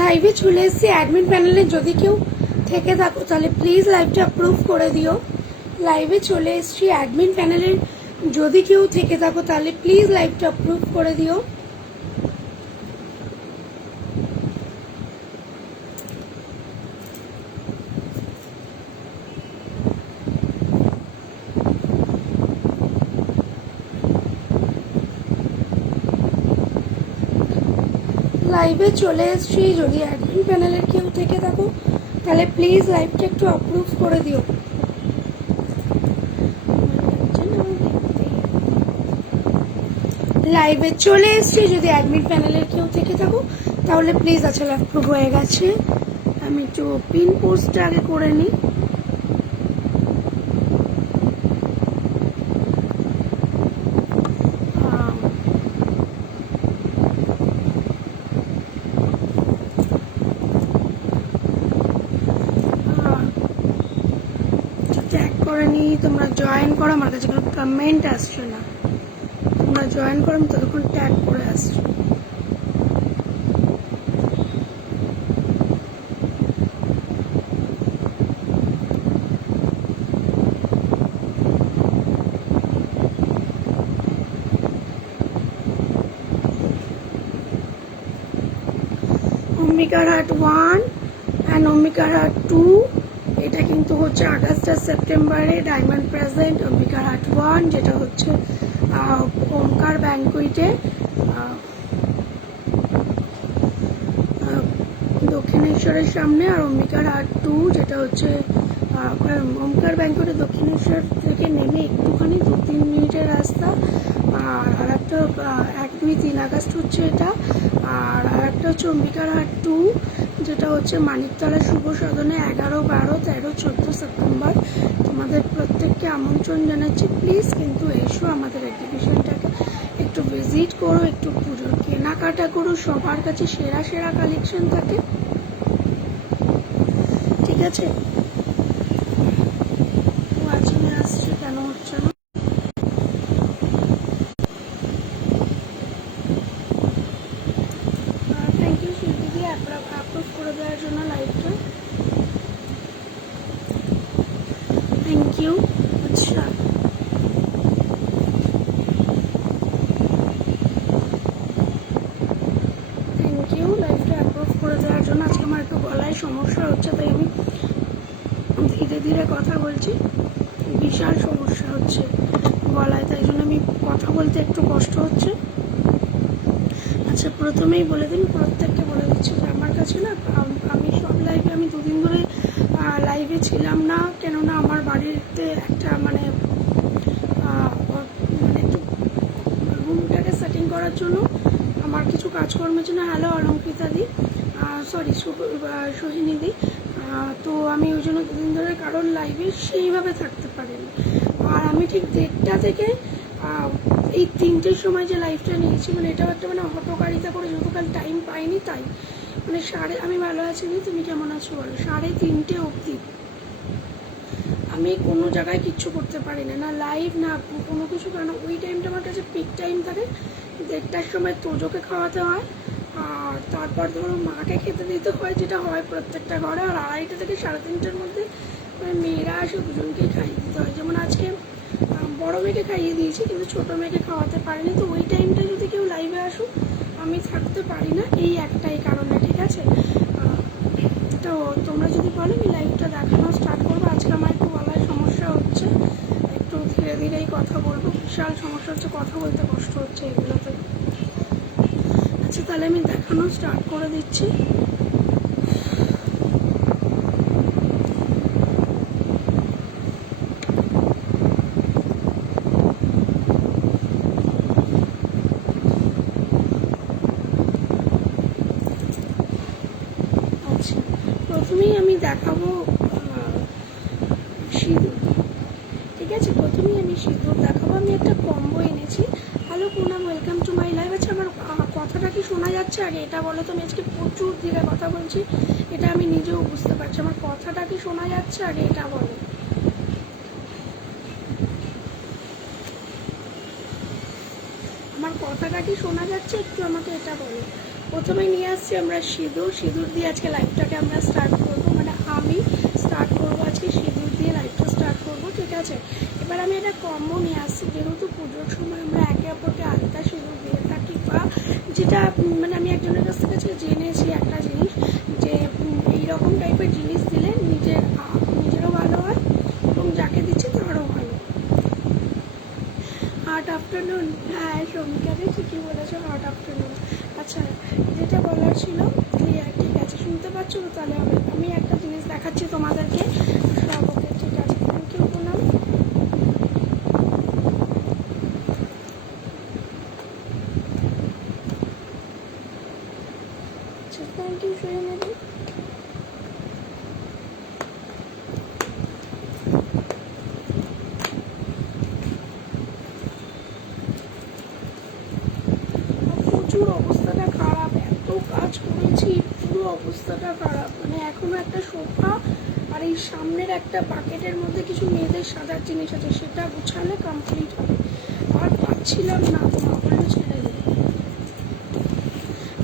লাইভে চলে এসেছি অ্যাডমিন প্যানেলে, যদি কেউ থেকে থাকো তাহলে প্লিজ লাইভটা অ্যাপ্রুভ করে দিও। লাইভে চলে এসেছি অ্যাডমিন প্যানেলের, যদি কেউ থেকে থাকো তাহলে প্লিজ লাইভটা অ্যাপ্রুভ করে দিও। লাইভে চলে এসেছি, যদি অ্যাডমিন প্যানেলের কেউ থেকে থাকো তাহলে প্লিজ লাইভটা একটু অ্যাপ্রুভ করে দিও। লাইভে চলে এসেছি, যদি অ্যাডমিন প্যানেলের কেউ থেকে থাকো তাহলে প্লিজ। আচ্ছা, অ্যাপ্রুভ হয়ে গেছে। আমি একটু পিন পোস্টটা আগে করে নিই। ট্যাগ করে নিই, তোমরা জয়েন করো। আমার কাছে কোনো কমেন্ট আসছে না, তোমরা জয়েন করো, আমি ততক্ষণ ট্যাগ করে আসছি। অম্বিকার হাট 1 অ্যান্ড অম্বিকার হাট 2, এটা কিন্তু হচ্ছে 28 সেপ্টেম্বরে ডায়মন্ড প্রেজেন্ট অম্বিকার হাট 1, যেটা হচ্ছে ওমকার ব্যাংকুইটে দক্ষিণেশ্বরের সামনে। আর অম্বিকার হাট 2 যেটা হচ্ছে ওমকার ব্যাংকুইটে দক্ষিণেশ্বর থেকে নেমে একটুখানি 2-3 মিনিটের রাস্তা। আর একটা 1-2-3 আগস্ট হচ্ছে এটা। আর একটা হচ্ছে অম্বিকার হাট 2, যেটা হচ্ছে মানিকতলা শুভ সদনে 11, 12, 13, 14 সেপ্টেম্বর। তোমাদের প্রত্যেককে আমন্ত্রণ জানাচ্ছি, প্লিজ কিন্তু এসো, আমাদের এক্সিবিশনটাকে একটু ভিজিট করো, একটু পুজোর কেনাকাটা করো। সবার কাছে সেরা সেরা কালেকশন থাকে, ঠিক আছে? ওয়াচিংয়ে আসছে, কেন হচ্ছে না? থ্যাংক ইউ শিল্পীদি অ্যাপ্রুভ করে দেওয়ার জন্য লাইভটা, থ্যাংক ইউ। আচ্ছা, থ্যাংক ইউ লাইভটা অ্যাপ্রুভ করে দেওয়ার জন্য। আজকে আমার একটু গলায় সমস্যা হচ্ছে, তাই আমি ধীরে ধীরে কথা বলছি। বিশাল সমস্যা হচ্ছে গলায়, তাই জন্য আমি কথা বলতে একটু কষ্ট হচ্ছে। আচ্ছা, প্রথমেই বলে দিন, প্রত্যেককে বলে দিচ্ছি যে আমার কাছে না, আমি সব লাইভে, আমি 2 দিন ধরে লাইভে ছিলাম না, কেননা আমার বাড়িতে একটা মানে একটু রুমটাকে সেটিং করার জন্য, আমার কিছু কাজকর্মের জন্য। হ্যালো অলঙ্কৃতা দি, সরি সোহিনী দি। তো আমি ওই জন্য 2 দিন ধরে কারণ লাইভে সেইভাবে থাকতে পারিনি। আর আমি ঠিক 1:30 থেকে এই 3টের সময় যে লাইভটা নিয়েছি, মানে এটাও একটা মানে হটকারিতা করে, যেহেতু কাল টাইম পাইনি, তাই মানে আমি ভালো আছি দি, তুমি কেমন আছো বলো, 3:30 অবধি আমি কোনো জায়গায় কিচ্ছু করতে পারি না, না লাইভ না কোনো কিছু, কারণ ওই টাইমটা আমার কাছে পিক টাইম থাকে। 1:30টার সময় তোজোকে খাওয়াতে হয়, আর তারপর ধরো মাকে খেতে দিতে হয়, যেটা হয় প্রত্যেকটা ঘরে। আর 2:30 থেকে 3:30টার মধ্যে মানে মেয়েরা আসে, দুজনকেই খাইয়ে দিতে হয়। যেমন আজকে বড় মেয়েকে খাইয়ে দিয়েছি, কিন্তু ছোটো মেয়েকে খাওয়াতে পারিনি। তো ওই টাইমটা যদি কেউ লাইভে আসুক, আমি থাকতে পারি না, এই একটাই কারণে, ঠিক আছে? তো তোমরা যদি বলো, আমি লাইভটা দেখানো স্টার্ট করবো। আজকে আমার একটু গলায় সমস্যা হচ্ছে, একটু ধীরে ধীরেই কথা বলবো। বিশাল সমস্যা হচ্ছে, কথা বলতে কষ্ট হচ্ছে এগুলোতে। আচ্ছা, তাহলে আমি দেখানো স্টার্ট করে দিচ্ছি। আচ্ছা, প্রথমেই আমি দেখাবো সিঁদুর, ঠিক আছে? প্রথমেই আমি সিঁদুর দেখাবো। আমি একটা কম্বো এনেছি। Hello Poonam, welcome to my live. আচ্ছা, আমার কথাটা কি শোনা যাচ্ছে আগে এটা বলো তো? আমি আজকে প্রচুর ধীরে কথা বলছি, এটা আমি নিজেও বুঝতে পারছি। আমার কথাটা কি শোনা যাচ্ছে আগে এটা বলো? আমার কথাটা কি শোনা যাচ্ছে? একটু আমাকে এটা বলো। প্রথমে নিয়ে আসছি আমরা সিঁদুর দিয়ে আজকে লাইভটাকে আমরা স্টার্ট করবো, মানে আমি স্টার্ট করবো আজকে সিঁদুর দিয়ে লাইভটা স্টার্ট করবো, ঠিক আছে। এবার আমি এটা কম্বো নিয়ে আসছি, যেহেতু পুজোর সময় আমরা একে অপরকে আলতা সিঁদুর দিয়ে থাকি, বা যেটা মানে আমি একজনের কাছ থেকে জেনেছি একটা জিনিস, যে এইরকম টাইপের জিনিস দিলে নিজেরও ভালো হয় এবং যাকে দিচ্ছে তারও ভালো। হট আফটারনুন, হ্যাঁ সৌমিকাদি ঠিকই বলেছো, হট আফটারনুন। আচ্ছা, যেটা বলার ছিল ক্লিয়ার, ঠিক আছে, শুনতে পাচ্ছ তো? তাহলে আমি একটা জিনিস দেখাচ্ছি তোমাদেরকে সব, ওকে ঠিক আছে, থ্যাংক ইউ পুনাম। আচ্ছা, থ্যাংক ইউ সোহিনীদি। প্রচুর অবস্থাটা খারাপ, এত কাজ করেছি, পুরো অবস্থাটা খারাপ, মানে এখনো একটা সোফা আর এই সামনের একটা বাকেটের মধ্যে কিছু মেয়েদের সাজার জিনিস আছে, সেটা গুছালে কমপ্লিট হবে, আর পাচ্ছিলাম না, তোমার বললো ছেড়ে দেবে।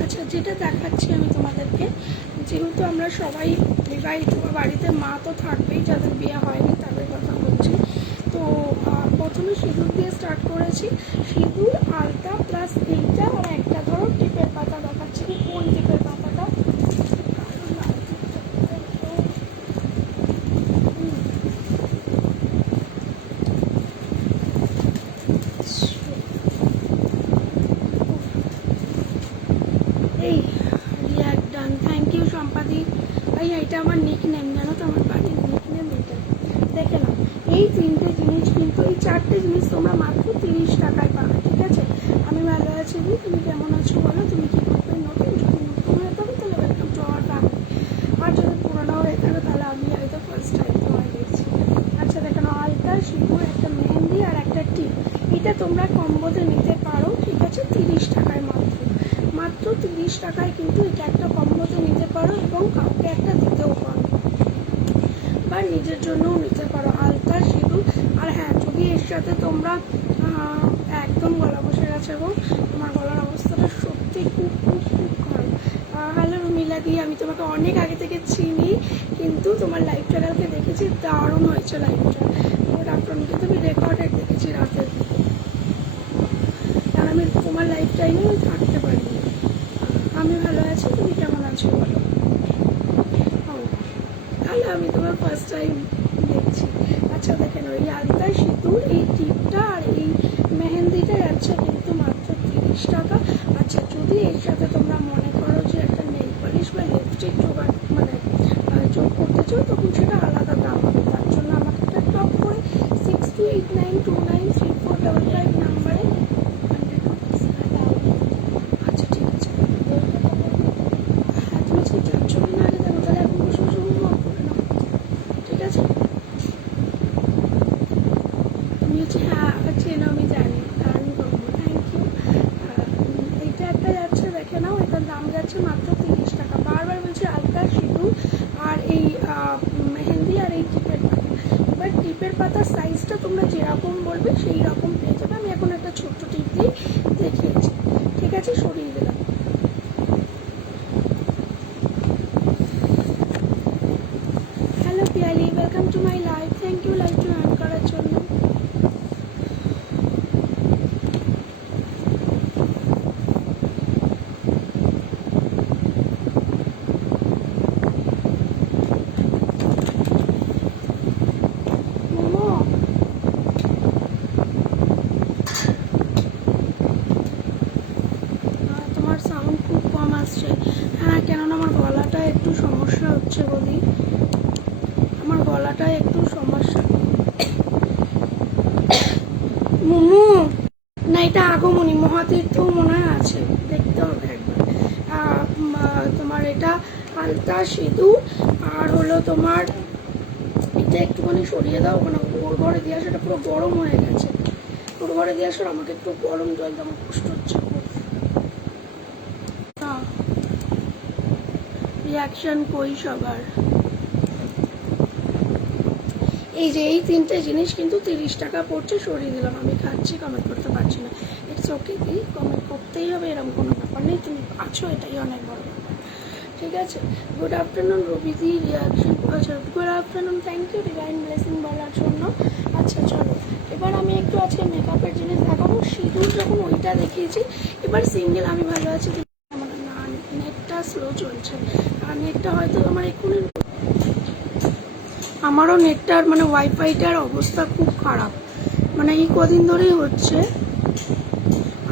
আচ্ছা, যেটা দেখাচ্ছি আমি তোমাদেরকে, যেহেতু আমরা সবাই বিবাহিত, বাড়িতে মা তো থাকবেই, যাদের বিয়ে হয়নি তাদের কথা বলছি, তো প্রথমে সিঁদুর দিয়ে স্টার্ট করেছি, সিঁদুর, আলতা প্লাস এইটা আর একটা ধরো টিপের পাতা দেখাচ্ছি, কোন টিপের পাতাটা, এই রিয়াক্ট ডান, থ্যাংক ইউ সম্পাদি ভাই, এটা আমার নিক নেম, জানো তো, আমার বাড়ির নিক নেম এটা, দেখে নাও। এই তিনটে জিনিস কিন্তু, এই চারটে জিনিস তোমরা মাত্র 30 টাকায় পাবে, ঠিক আছে। আমি ভালো আছি, তুমি কেমন আছো বলো, তুমি কি করবে, নতুন যদি নতুন হয়ে থাকো তাহলে ওয়েলকাম টু আওয়ার ফ্যামিলি, আর যদি পুরোনো হয়ে থাকে তাহলে আমি হয়তো ফার্স্ট টাইম তোমায় দেখছি। আচ্ছা, দেখো না, আলতা, সিঁদুর, একটা মেহেন্দি আর একটা টিপ, এটা তোমরা কম্বোতে নিতে পারো, ঠিক আছে, 30 টাকায় মাত্র, মাত্র 30 টাকায় কিন্তু এটা একটা কম্বোতে নিতে পারো, এবং কাউকে একটা দিতেও পারো বা নিজের জন্যও নিতে পারো, আলতা, সিঁদুর। আর হ্যাঁ, যদি এর সাথে তোমরা একদম গলা বসে গেছে গো, তোমার গলার অবস্থাটা সত্যি খুব খুব খুব খারাপ। হ্যালো রুমিলা দি, আমি তোমাকে অনেক আগে থেকে চিনি, কিন্তু তোমার লাইভটা কালকে দেখেছি, দারুণ হয়েছে লাইভটা, ওর আপনাকে কিন্তু আমি রেকর্ডেড দেখেছি রাতের দিকে, কারণ আমি তোমার লাইভ টাইমে থাকতে পারিনি। আমি ভালো আছি, তুমি কেমন আছো বলো, তাহলে আমি তোমার ফার্স্ট টাইম দেখছি। আচ্ছা, দেখেন, ওই আলতা, সিঁদুর, এই টিপটা আর এই মেহেন্দিটা যাচ্ছে কিন্তু মাত্র 30 টাকা। আচ্ছা, যদি এর সাথে তোমরা মনে করো যে একটা নেল পলিশ বা লিপস্টিক মানে যোগ করতে চাও, তখন সেটা আলাদা দাম হবে, তার জন্য আমাকে একটা টপ করে 6289293455 নাম্বারে। আচ্ছা, ঠিক আছে, হ্যাঁ তুমি ঠিক যাচ্ছ কি না আগে দেখো, তাহলে এখন বসে বসে হোমওয়ার্ক করে নাও, ঠিক আছে। আমি হচ্ছে, হ্যাঁ চেনো, আমি জানি, দারুণ করবো, থ্যাংক ইউ। এইটা একটা যাচ্ছে, দেখে নাও, এটার দাম যাচ্ছে মাত্র 30 টাকা। বারবার বলছি, আলতা, সিঁদুর আর এই মেহেন্দি আর এই টিপের পাতা। এবার টিপের পাতার সাইজটা তোমরা যেরকম বলবে সেই রকম পেয়ে যাবে, আমি এখন একটা ছোট্ট টিপ দিয়ে দেখিয়েছি, ঠিক আছে, সরিয়ে দিলাম। Hello Piyali, welcome to my live, thank you live join করার জন্য। মোমো, তোমার সাউন্ড খুব কম আসছে, হ্যাঁ, কেননা আমার গলাটা একটু সমস্যা হচ্ছে বলি, আমার গলাটা একটু সমস্যা। মোমো না, এটা আগমনী মহাতীর্থ মনে হয় আছে, দেখতে হবে একবার। তোমার এটা আলতা, সিঁদুর, আর হলো তোমার এটা একটুখানি সরিয়ে দাও, মানে ওর ঘরে দিয়ে আসা, এটা পুরো গরম হয়ে গেছে, ওর ঘরে দিয়ে আসার, আমাকে একটু গরম জল দিয়ে, আমার কষ্ট হচ্ছে খুব। রিয়াকশন কই সবার, এই যে এই তিনটে জিনিস কিন্তু 30 টাকা পড়ছে, সরিয়ে দিলাম, আমি খাচ্ছি, কমেন্ট করতে পারছি না, ইটস ওকে, কি কমেন্ট করতেই হবে এরকম কোনো ব্যাপার। ব্যাপার নেই, তুমি আছো, এটাই অনেক বড় ব্যাপার। ঠিক আছে, গুড আফটারনুন রবিদি রিয়াকশন। আচ্ছা, good afternoon, thank you divine blessing বলার জন্য। আচ্ছা চলো, এবার আমি একটু আজকে মেকআপের জিনিস দেখাবো। সিঁদুর যখন ওইটা দেখিয়েছি, এবার সিঙ্গেল আমি ভালো আছি। আমার না, নেটটা স্লো চলছে, আর নেটটা হয়তো আমার এক্ষুনি, আমারও নেটটার মানে ওয়াইফাইটার অবস্থা খুব খারাপ, মানে এই কদিন ধরেই হচ্ছে,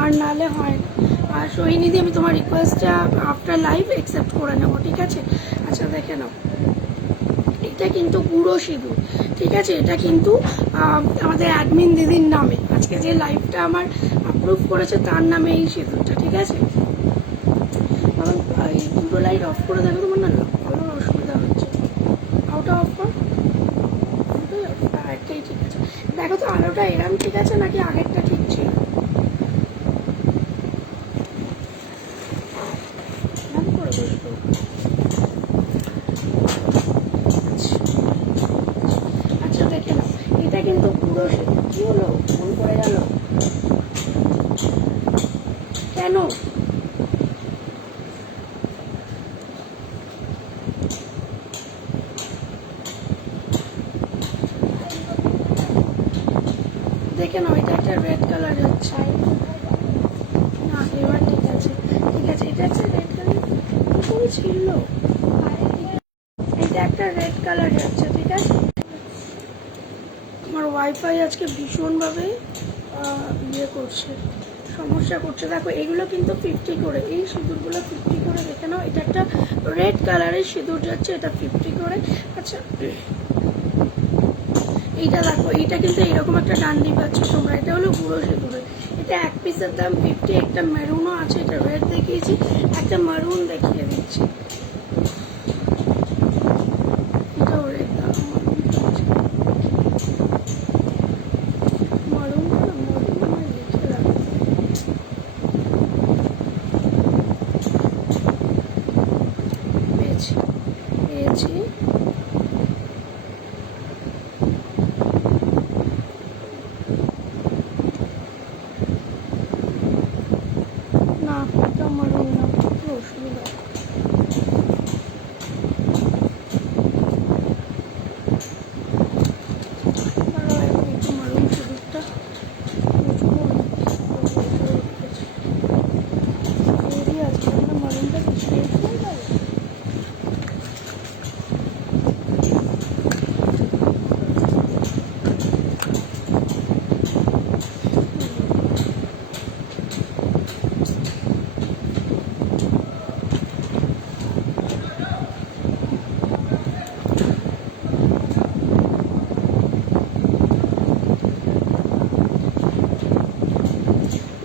আর নালে হয় না। আর সোহিনীদি, আমি তোমার রিকোয়েস্টটা আফটার লাইভ অ্যাকসেপ্ট করে নেবো, ঠিক আছে? আচ্ছা দেখে নাও, এটা কিন্তু গুঁড়ো সিঁদুর, ঠিক আছে? এটা কিন্তু আমাদের অ্যাডমিন দিদির নামে, আজকে যে লাইভটা আমার অ্যাপ্রুভ করেছে তার নামে এই সিঁদুরটা, ঠিক আছে? এই দুটো লাইট অফ করে দেখো, তোমার না কোনো অসুবিধা হচ্ছে, আউটটা অফ কর, একটাই ঠিক আছে। দেখো তো আলোটা এরম ঠিক আছে নাকি আগেরটা ঠিক ছিল? আচ্ছা দেখে নাও, এটা কিন্তু পুরো কি হলো, ফোন করে গেল কেন? দেখে নাও, এটা একটা রেড কালার যাচ্ছে না, এবার ঠিক আছে, ঠিক আছে, এটা একটা রেড কালার ছিল, এটা একটা রেড কালার যাচ্ছে, ঠিক আছে? আমার ওয়াইফাই আজকে ভীষণভাবে ইয়ে করছে, সমস্যা করছে। দেখো এগুলো কিন্তু 50 করে, এই সিঁদুরগুলো 50 করে, দেখে নাও, এটা একটা রেড কালারের সিঁদুর যাচ্ছে, এটা 50 করে। আচ্ছা এইটা দেখো, এইটা কিন্তু এইরকম একটা ডান্ডি পাচ্ছ তোমরা, এটা হলো গুঁড়ো সিঁদুরে, এটা এক পিসের দাম 50। একটা মেরুনও আছে, এটা রেড দেখিয়েছি, একটা মারুন দেখিয়ে দিচ্ছি, এটাও রেড দাম, মারুন আমার লিখে রাখবো, পেয়েছি পেয়েছি। না, এটা মারুন না, একটু অসুবিধা। একটু মারুন সিঁদুরটা মারুনটা কিছু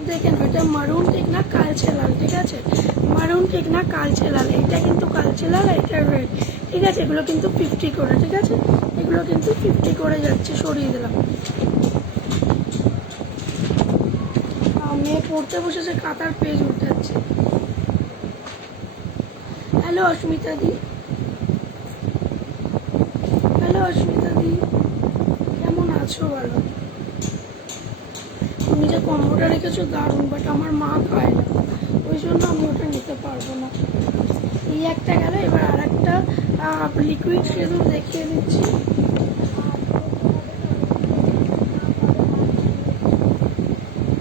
দেখেন, এটা মারুন ঠিক না কালচে লাল, ঠিক আছে? মারুন ঠিক না কালচে লাল, এটা কিন্তু কালচে লাল, এটা রেড, ঠিক আছে? এগুলো কিন্তু 50 করে, ঠিক আছে? এগুলো কিন্তু 50 করে যাচ্ছে, সরিয়ে দিলাম। মেয়ে পড়তে বসেছে, খাতার পেজ উঠাচ্ছে। হ্যালো অস্মিতা দি, হ্যালো অস্মিতা দি, কেমন আছো? ভালো। তুমি যে কম্বোটা রেখেছো দারুণ, বাট আমার মা খায় না, ওই জন্য আমি ওটা নিতে পারবো না। এই একটা গেল, এবার আর একটা লিকুইড সিঁদুর দেখিয়ে দিচ্ছি।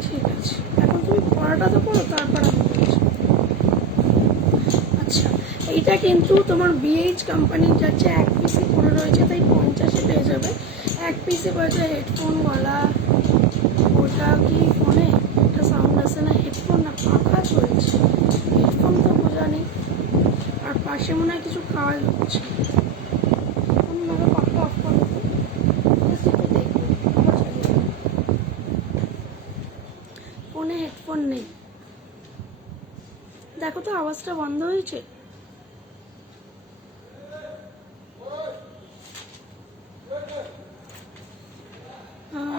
ঠিক আছে, এখন তুমি পড়াটা তো করো, তারপর আমি বলছি। আচ্ছা, এইটা কিন্তু তোমার বিএইচ কোম্পানির যাচ্ছে, এক পিসে করে রয়েছে, তাই 50-এ পেয়ে যাবে। এক পিসে রয়েছে হেডফোনওয়ালা, ওটা কি ফোনে একটা সাউন্ড আসে না, হেডফোন না পাখা চলছে, হেডফোন তো বোঝা নেই, আর পাশে মনে হয় কিছু কাজ হচ্ছে, পাখা অফ করে ফোনে হেডফোন নেই, দেখো তো আওয়াজটা বন্ধ হয়েছে।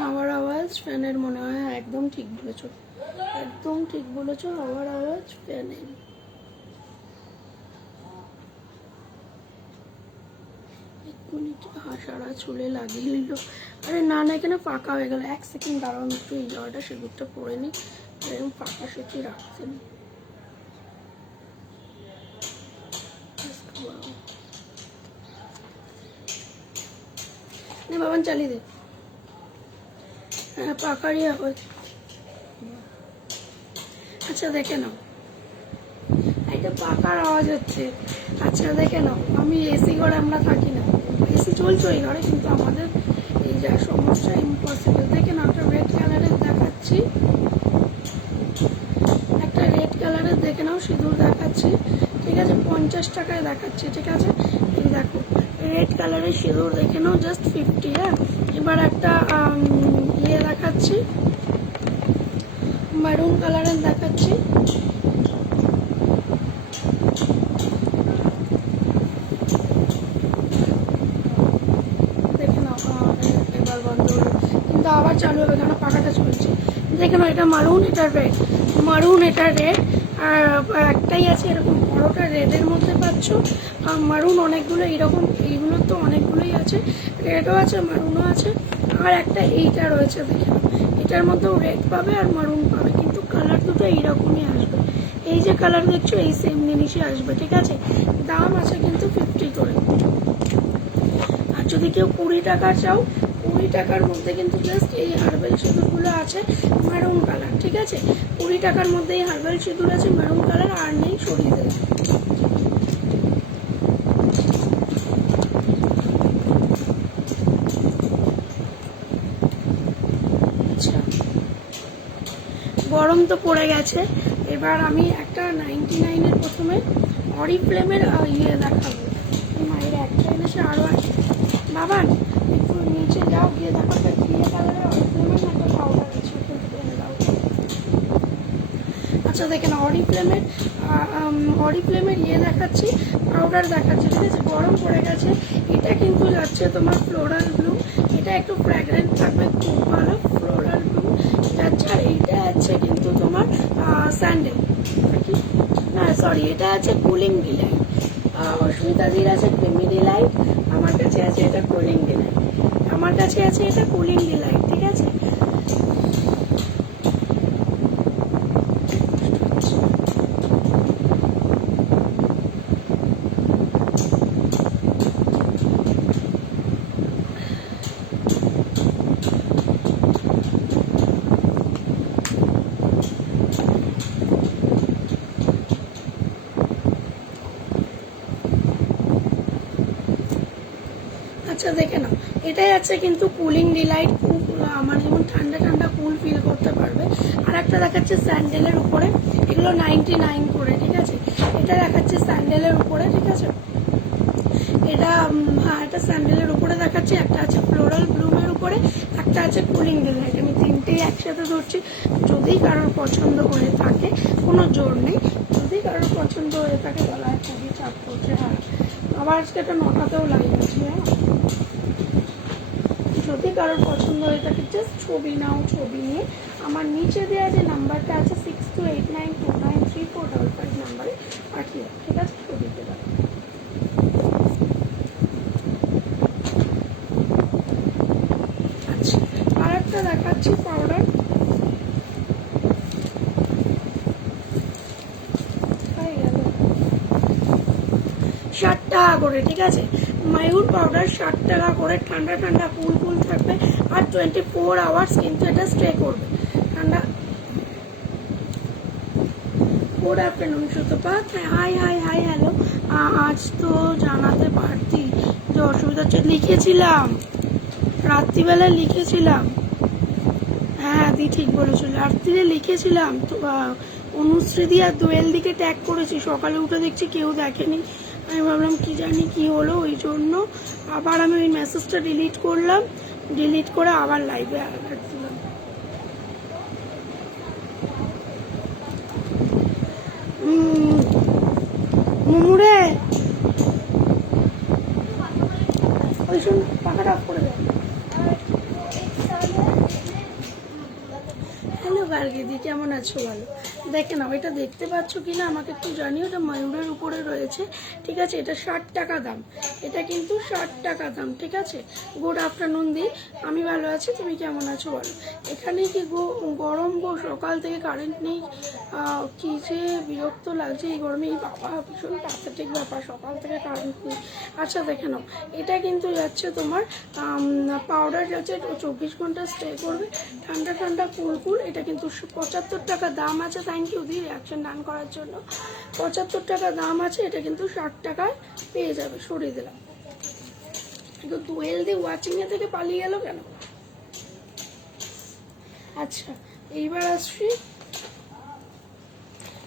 আমার আওয়াজ ফ্যানের মনে হয়, একদম ঠিক বলেছো, একদম ঠিক বলেছো, আমার আওয়াজ ফ্যানের। সারা চুলে লাগিয়ে নিল, আরে না না, এখানে ফাঁকা হয়ে গেল, এক সেকেন্ড দাঁড়াও, আমি একটু এই জায়গাটা সিঁদুরটা পরে নিই, এরকম ফাঁকা সেটি রাখতে নেই। নে বাবান চালিয়ে দে। হ্যাঁ পাখারই আওয়াজ। আচ্ছা দেখে নাও, একটা পাখার আওয়াজ হচ্ছে। আচ্ছা দেখে নাও, আমি এসি ঘরে আমরা থাকি না, এসি চলছে ওই ঘরে, কিন্তু আমাদের এই যা সমস্যা ইম্পসিবল। দেখে নাও একটা রেড কালারের দেখাচ্ছি, একটা রেড কালারের দেখে নাও সিঁদুর দেখাচ্ছি, ঠিক আছে? 50 টাকায় দেখাচ্ছি, ঠিক আছে? এই দেখো রেড কালারের সিঁদুর দেখে নাও, জাস্ট 50। হ্যাঁ এবার একটা ইয়ে দেখাচ্ছি, মারুন কালারের দেখাচ্ছি, দেখে নাও। এবার বন্ধ হলো, কিন্তু আবার চালু হবে কেন, পাখাটা চলছে। দেখে নাও এটা মারুন, এটা রেড, মারুন এটা রেড, আর একটাই আছে এরকম বড়টা রেডের মধ্যে পাচ্ছ। আর মারুন অনেকগুলো এইরকম, এইগুলোর তো অনেকগুলোই আছে, রেডও আছে মারুনও আছে, আর একটা এইটা রয়েছে। দেখে নাও এটার মধ্যেও রেড পাবে আর মারুন পাবে, কিন্তু কালার দুটো এইরকমই আসবে। এই যে কালার দেখছো এই সেম জিনিসই আসবে, ঠিক আছে? দাম আছে কিন্তু 50 করে। আর যদি কেউ 20 টাকা চাও, 20 টাকার মধ্যে কিন্তু জাস্ট এই হার্বাল সিঁদুরগুলো আছে মেরুন কালার, ঠিক আছে? 20 টাকার মধ্যে এই হার্বাল সিঁদুর আছে মেরুন কালার, আর নেই সরিয়ে দেবে। আচ্ছা গরম তো পড়ে গেছে, এবার আমি একটা 99-এর প্রথমে অরিফ্লেমের ইয়ে দেখাবো। মায়ের একটা এনেছে, আরও আছে। বাবান একটু নিচে যাও, গিয়ে দেখো একটা ঘিয়ে কালারের অরিফ্লেমের একটা পাউডার আছে, ওখান থেকে এনে দাও। আচ্ছা দেখেন অরিফ্লেমের ইয়ে দেখাচ্ছি, পাউডার দেখাচ্ছি, ঠিক আছে? গরম পড়ে গেছে। এটা কিন্তু যাচ্ছে তোমার ফ্লোরাল ব্লু, এটা একটু ফ্র্যাগ্রেন্ট থাকবে, খুব ভালো ফ্লোরাল ব্লু যাচ্ছে। আর এইটা আছে কিন্তু তোমার স্যান্ডেল, না সরি এটা আছে কুলিং ডিলাইট। অস্মিতাদির আছে ক্রিমি ডিলাইট, আমার কাছে আছে এটা কুলিং ডিলাইট, আমার কাছে আছে এটা কুলিং ডিলাইট, ঠিক আছে? আচ্ছা দেখে নাও এটাই আছে কিন্তু কুলিং ডিলাইট, খুব মানে যেমন ঠান্ডা ঠান্ডা কুল ফিল করতে পারবে। আর একটা দেখাচ্ছে স্যান্ডেলের উপরে, এগুলো 99 করে, ঠিক আছে? এটা দেখাচ্ছে স্যান্ডেলের উপরে, ঠিক আছে? এটা হ্যাঁ এটা স্যান্ডেলের উপরে দেখাচ্ছে, একটা আছে ফ্লোরাল ব্লুমের উপরে, একটা আছে কুলিং ডিলাইট। আমি তিনটেই একসাথে ধরছি, যদি কারোর পছন্দ হয়ে থাকে, কোনো জোর নেই, যদি কারোর পছন্দ হয়ে থাকে গলায় খুবই চাপ করছে। হ্যাঁ আবার আজকে এটা নটাতেও লাগিয়েছি। হ্যাঁ যদি কারোর পছন্দ হয়ে থাকে জাস্ট ছবি নাও, ছবি নিয়ে আমার নিচে দেওয়া যে নাম্বারটা আছে 6289293455 নাম্বারে পাঠিয়ে, ঠিক আছে? ছবিতে দাও। আচ্ছা আর একটা দেখাচ্ছি পাউডার, হয়ে গেল 60 টাকা করে, ঠিক আছে? মায়ুর পাউডার 60 টাকা করে, ঠান্ডা ঠান্ডা কুল কুল থাকবে, আর 24 আওয়ার্স কিন্তু এটা স্টে করবে ঠান্ডা। Good afternoon Sutapa, high high hi hello. আজ তো জানাতে পারতি যে অসুবিধা হচ্ছে, লিখেছিলাম রাত্রিবেলায় লিখেছিলাম। হ্যাঁ দি ঠিক বলেছিল, রাত্রিরে লিখেছিলাম তো। অনুশ্রীদি আর দোয়েল দিকে ট্যাগ করেছি, সকালে উঠে দেখছি কেউ দেখেনি। আমি ভাবলাম কি জানি কি হলো, ওই জন্য আবার আমি ওই মেসেজটা ডিলিট করলাম, ডিলিট করে আবার লাইভে অ্যালার্ট দিলাম। মুমুরে ওই জন্য পাখাটা অফ করে দেয়। হ্যালো গার্গিদি, কেমন আছো বলো? দেখে নাও, এটা দেখতে পাচ্ছ কি না আমাকে একটু জানিও। এটা ময়ূরের উপরে রয়েছে, ঠিক আছে? এটা 60 টাকা দাম, এটা কিন্তু 60 টাকা দাম, ঠিক আছে? গুড আফটারনুন দি, আমি ভালো আছি, তুমি কেমন আছো বলো? এখানে কি গরম গো, সকাল থেকে কারেন্ট নেই, কি যে বিরক্ত লাগছে এই গরমে। এই বাবা ভীষণ প্যাথেটিক ব্যাপার, সকাল থেকে কারেন্ট নেই। আচ্ছা দেখে নাও, এটা কিন্তু যাচ্ছে তোমার পাউডার যাচ্ছে 24 ঘন্টা স্টে করবে, ঠান্ডা ঠান্ডা কুল। এটা কিন্তু 75 টাকা দাম আছে। থ্যাংক ইউ দি রিয়াকশন ডান করার জন্য। 75 টাকা দাম আছে, এটা কিন্তু 60 টাকায় পেয়ে যাবে। সরিয়ে দিলাম। কিন্তু দোয়েল দি ওয়াচিংয়ে থেকে পালিয়ে গেল কেন? আচ্ছা এইবার আসছি,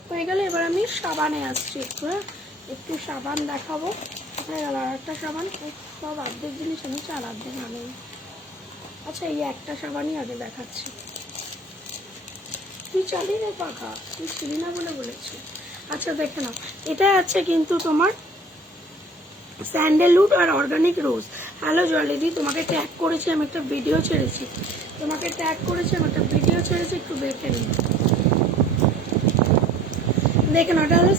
হয়ে গেলে এবার আমি সাবানে আসছি একটু। হ্যাঁ, একটু সাবান দেখাবো। কোথায় গেল আর একটা সাবান? সব অর্ধেক জিনিস আমি আর অর্ধেক আনি। আচ্ছা এই একটা সাবানই আগে দেখাচ্ছি। তুই চালিয়ে রে পাখা, তুই ছিলি না বলে বলেছি। আচ্ছা দেখে নাও, এটা আছে কিন্তু তোমার স্যান্ডেলউড আর অর্গানিক রোজ। হ্যালো জলেদি, তোমাকে ট্যাগ করেছি, আমি একটা ভিডিও ছেড়েছি। একটু দেখে নিন। দেখেন ওটা হলো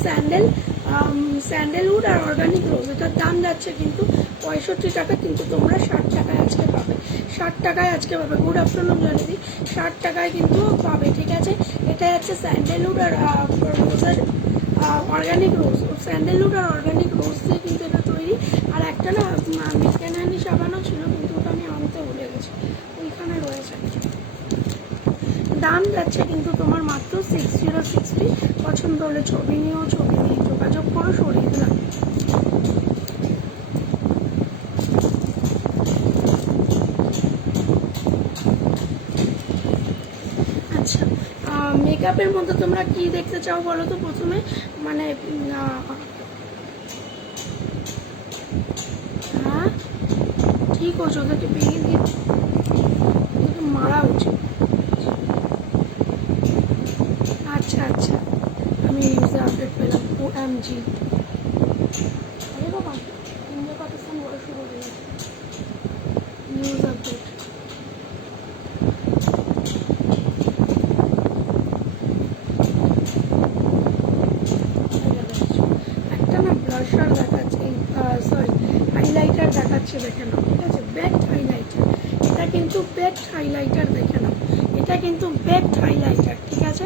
স্যান্ডেলউড আর অর্গানিক রোজ। এটার দাম যাচ্ছে কিন্তু 65 টাকা, কিন্তু তোমরা 60 টাকায় আজকে পাবে। 60 টাকায় আজকে পাবে। গুড আফটারনুন জলেদি, 60 টাকায় কিন্তু পাবে, ঠিক আছে? এটা হচ্ছে স্যান্ডেলউড আর রোজের অর্গানিক রোজ। স্যান্ডেলউড আর অর্গানিক রোজ দিয়ে কিন্তু এটা তৈরি। আর একটা না মিসকেনহানি সাবানও ছিল, কিন্তু ওটা আমি আনতে ভুলে গেছি, ওইখানে রয়েছে। দাম যাচ্ছে কিন্তু তোমার মাত্র 6060। পছন্দ হলে ছবি নিয়েও, ছবি নিয়ে যোগাযোগ করো। সরিয়ে দিলাম। আচ্ছা মেকআপের মধ্যে তোমরা কি দেখতে চাও বলো তো প্রথমে? মানে হ্যাঁ ঠিক আছে, ওদেরকে ভেঙে দিয়ে মারা উচিত। আচ্ছা আচ্ছা, আমি ইউজে আপডেট পেলাম। OMG, আরে বাবা, ইন্ডিয়া পাকিস্তান বড় শুরু হয়ে গেছে। News update. একটা না ব্লাশার দেখাচ্ছে, সরি হাইলাইটার দেখাচ্ছে, দেখে নাও, ঠিক আছে? বেকড হাইলাইটার, এটা কিন্তু বেকড হাইলাইটার, দেখে নাও, এটা কিন্তু বেকড হাইলাইটার, ঠিক আছে?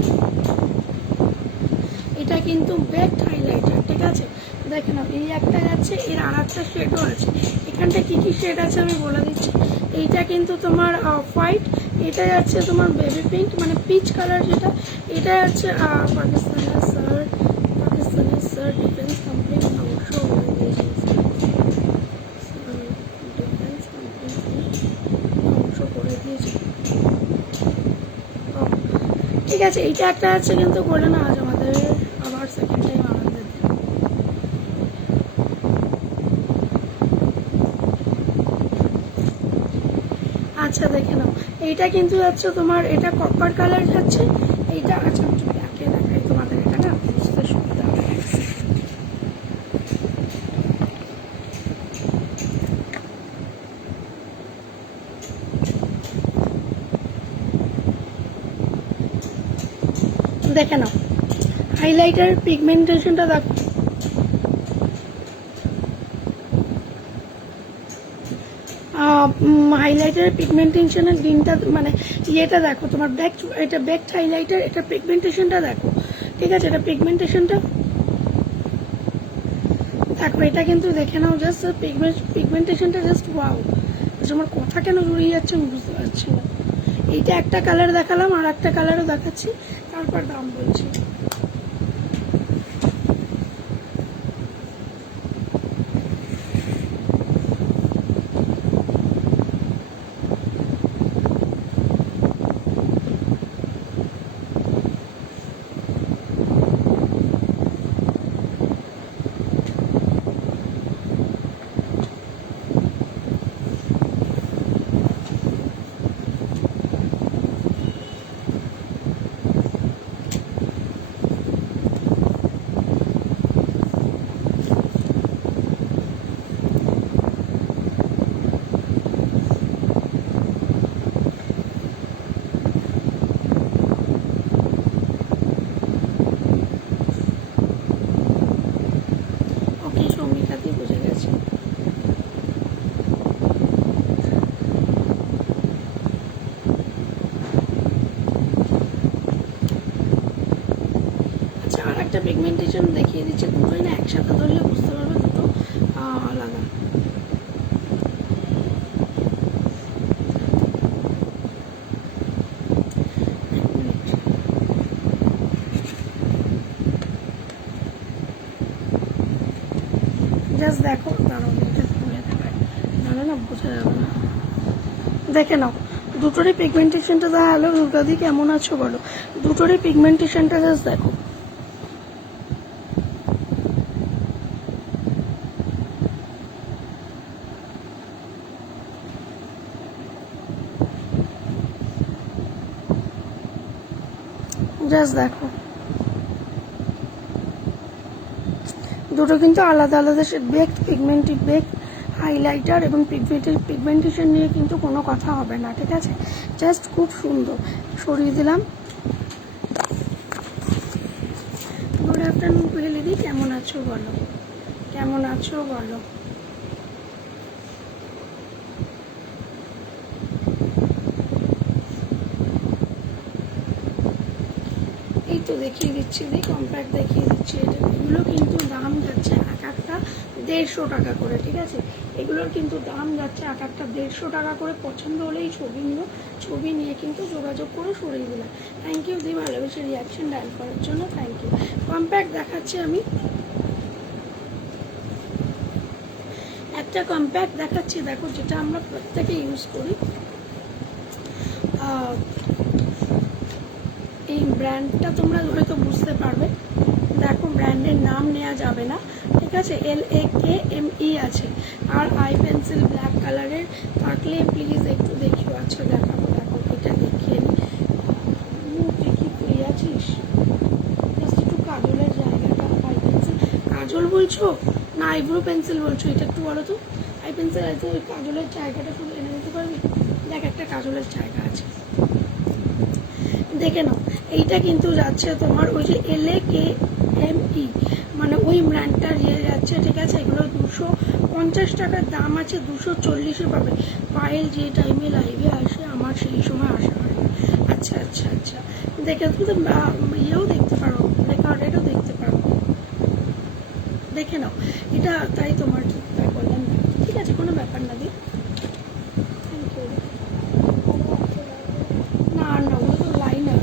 এটা কিন্তু বেকড হাইলাইটার, ঠিক আছে? দেখে নাও, এই একটা যাচ্ছে, এর আর একটা শেডও আছে। এখানটা কি কি শেড আছে আমি বলে দিচ্ছি। এইটা কিন্তু তোমার অফ হোয়াইট, এটা যাচ্ছে তোমার বেবি পিঙ্ক, মানে পিচ কালার যেটা। এটা যাচ্ছে পাকিস্তানের স্যার ডিফেন্স কোম্পানি ধ্বংস হয়ে গিয়েছে, ডিফেন্স কোম্পানি ধ্বংস করে দিয়েছে। ঠিক আছে, এইটা একটা আছে কিন্তু বলে না আজ আমাদের আবার সেকেন্ড টাইম আমাদের। আচ্ছা দেখে নাও, এইটা কিন্তু যাচ্ছে তোমার, এটা কপার কালার যাচ্ছে। এইটা আচ্ছা একটু ব্যাকে দেখাই তোমাদের, এটা না বুঝতে সুবিধা হবে। দেখে নাও হাইলাইটারের পিগমেন্টেশনটা দেখো। হাইলাইটারের পিগমেন্টেশনের দিনটা মানে ইয়েটা দেখো তোমার ব্যাক, এটা ব্যাক হাইলাইটার, এটা পিগমেন্টেশনটা দেখো, ঠিক আছে? এটা পিগমেন্টেশনটা দেখো, এটা কিন্তু দেখে নাও জাস্ট পিগমেন্টেশনটা জাস্ট ওয়াও। আমার কথা কেন জড়িয়ে যাচ্ছে আমি বুঝতে পারছি না। এইটা একটা কালার দেখালাম, আর একটা কালারও দেখাচ্ছি, তারপর দাম বলছি। পিগমেন্টেশন দেখিয়ে দিচ্ছে, দুটোই না একসাথে ধরলে বুঝতে পারবে দুটো আলাদা। জাস্ট দেখো, দাঁড়াও এটা খুলে দেখায়, নাহলে না বোঝা যাবে না। দেখে নাও দুটোরই পিগমেন্টেশনটা। হ্যালো দুর্গাদি, কেমন আছো বলো? দুটোরই পিগমেন্টেশনটা জাস্ট দেখো। জাস্ট দেখো, দুটো কিন্তু আলাদা আলাদা বেকড পিগমেন্টেড বেক হাইলাইটার এবং পিগমেন্টেশন নিয়ে কিন্তু কোনো কথা হবে না, ঠিক আছে? জাস্ট খুব সুন্দর। সরিয়ে দিলাম। গুড আফটারনুন কুহেলিদি, কেমন আছো বলো? কেমন আছো বলো? এই তো দেখিয়ে দিচ্ছি, কম্প্যাক্ট দেখিয়ে দিচ্ছি। এগুলো কিন্তু দাম যাচ্ছে এক একটা 150 টাকা করে, ঠিক আছে? এগুলোর কিন্তু দাম যাচ্ছে এক একটা 150 টাকা করে। পছন্দ হলেই ছবি নিয়ে কিন্তু যোগাযোগ করে সরিয়ে দিলাম। থ্যাংক ইউ দি ভালোবেসে রিয়াকশন ডায়াল করার জন্য, থ্যাংক ইউ। কম্প্যাক্ট দেখাচ্ছি আমি, একটা কম্প্যাক্ট দেখাচ্ছি, দেখো যেটা আমরা প্রত্যেকে ইউজ করি। এই ব্র্যান্ডটা তোমরা হয়তো বুঝতে পারবে। দেখো ব্র্যান্ডের নাম নেওয়া যাবে না, ঠিক আছে? LAKME আছে। আর আই পেন্সিল ব্ল্যাক কালারের থাকলে প্লিজ একটু দেখিও। আচ্ছা দেখাবো, দেখো এটা দেখিয়ে নি। মুখে কি পেয়ে আছিস? জাস্ট একটু কাজলের জায়গাটা। আই পেন্সিল কাজল বলছো না আইব্রো পেন্সিল বলছো? এটা একটু বলো তো। আই পেন্সিল আছে, ওই কাজলের জায়গাটা শুধু এনে দিতে পারবি? দেখ একটা কাজলের জায়গা আছে, দেখে নাও। এইটা কিন্তু যাচ্ছে তোমার ওই যে LAKME, মানে ওই ব্র্যান্ডটার ইয়ে যাচ্ছে, ঠিক আছে? এগুলো 250 টাকার দাম আছে, 240-এ পাবে। পায়েল যে টাইমে লাইভে আসে আমার সেই সময় আসা হয় না। আচ্ছা আচ্ছা আচ্ছা, দেখে তুমি ইয়েও দেখতে পারো, রেকর্ডেডও দেখতে পারো, দেখে নাও। এটা তাই তোমার তাই বললাম, ঠিক আছে? কোনো ব্যাপার না দি। Thank you. না না, ওগুলো তো লাইনার।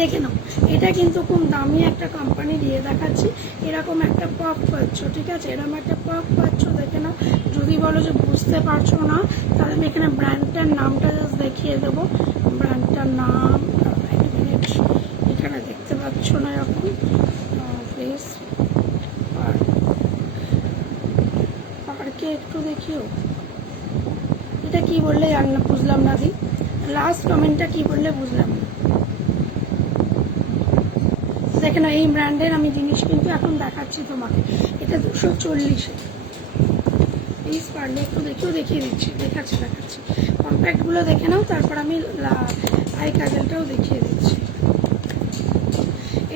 দেখে নাও, এটা কিন্তু খুব দামি একটা কোম্পানি দিয়ে দেখাচ্ছি। এরকম একটা পপ পাচ্ছ, ঠিক আছে? এরকম একটা পপ পাচ্ছ, দেখে নাও। যদি বলো যে বুঝতে পারছো না, তাহলে আমি এখানে ব্র্যান্ডটার নামটা জাস্ট দেখিয়ে দেবো। ব্র্যান্ডটার নাম এখানে দেখতে পাচ্ছ না এরকম, প্লিজ পার্কে একটু দেখিও। এটা কি বললে বুঝলাম না দি, লাস্ট কমেন্টটা কি বললে বুঝলাম না। দেখে না, এই ব্র্যান্ডের আমি জিনিস কিন্তু এখন দেখাচ্ছি তোমাকে। এটা 240-এ। প্লিজ পারলে একটু দেখিয়ে দিচ্ছি, দেখাচ্ছি। কম্প্যাক্টগুলো দেখে নাও, তারপর আমি আই কাজলটাও দেখিয়ে দিচ্ছি।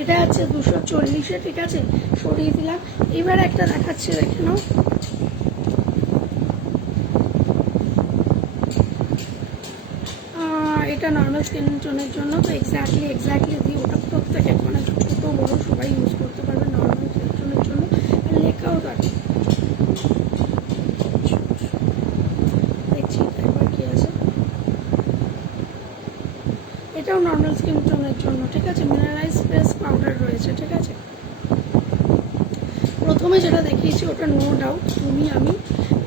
এটা হচ্ছে 240-এ, ঠিক আছে? সরিয়ে দিলাম। এবার একটা দেখাচ্ছি, দেখে নাও। এটা নর্মাল স্কিন টোনের জন্য, তো এক্স্যাক্টলি দিই ওটা প্রত্যেকে, মানে ছোটো বড়ো সবাই ইউজ করতে পারবে নর্মাল স্কিন টোনের জন্য। আর লেখাও থাকে, দেখছি একবার কি আছে। এটাও নর্মাল স্কিন টোনের জন্য, ঠিক আছে? মিনারেলাইজ ফেস পাউডার রয়েছে, ঠিক আছে? প্রথমে যেটা দেখিয়েছি ওটা নো ডাউট তুমি আমি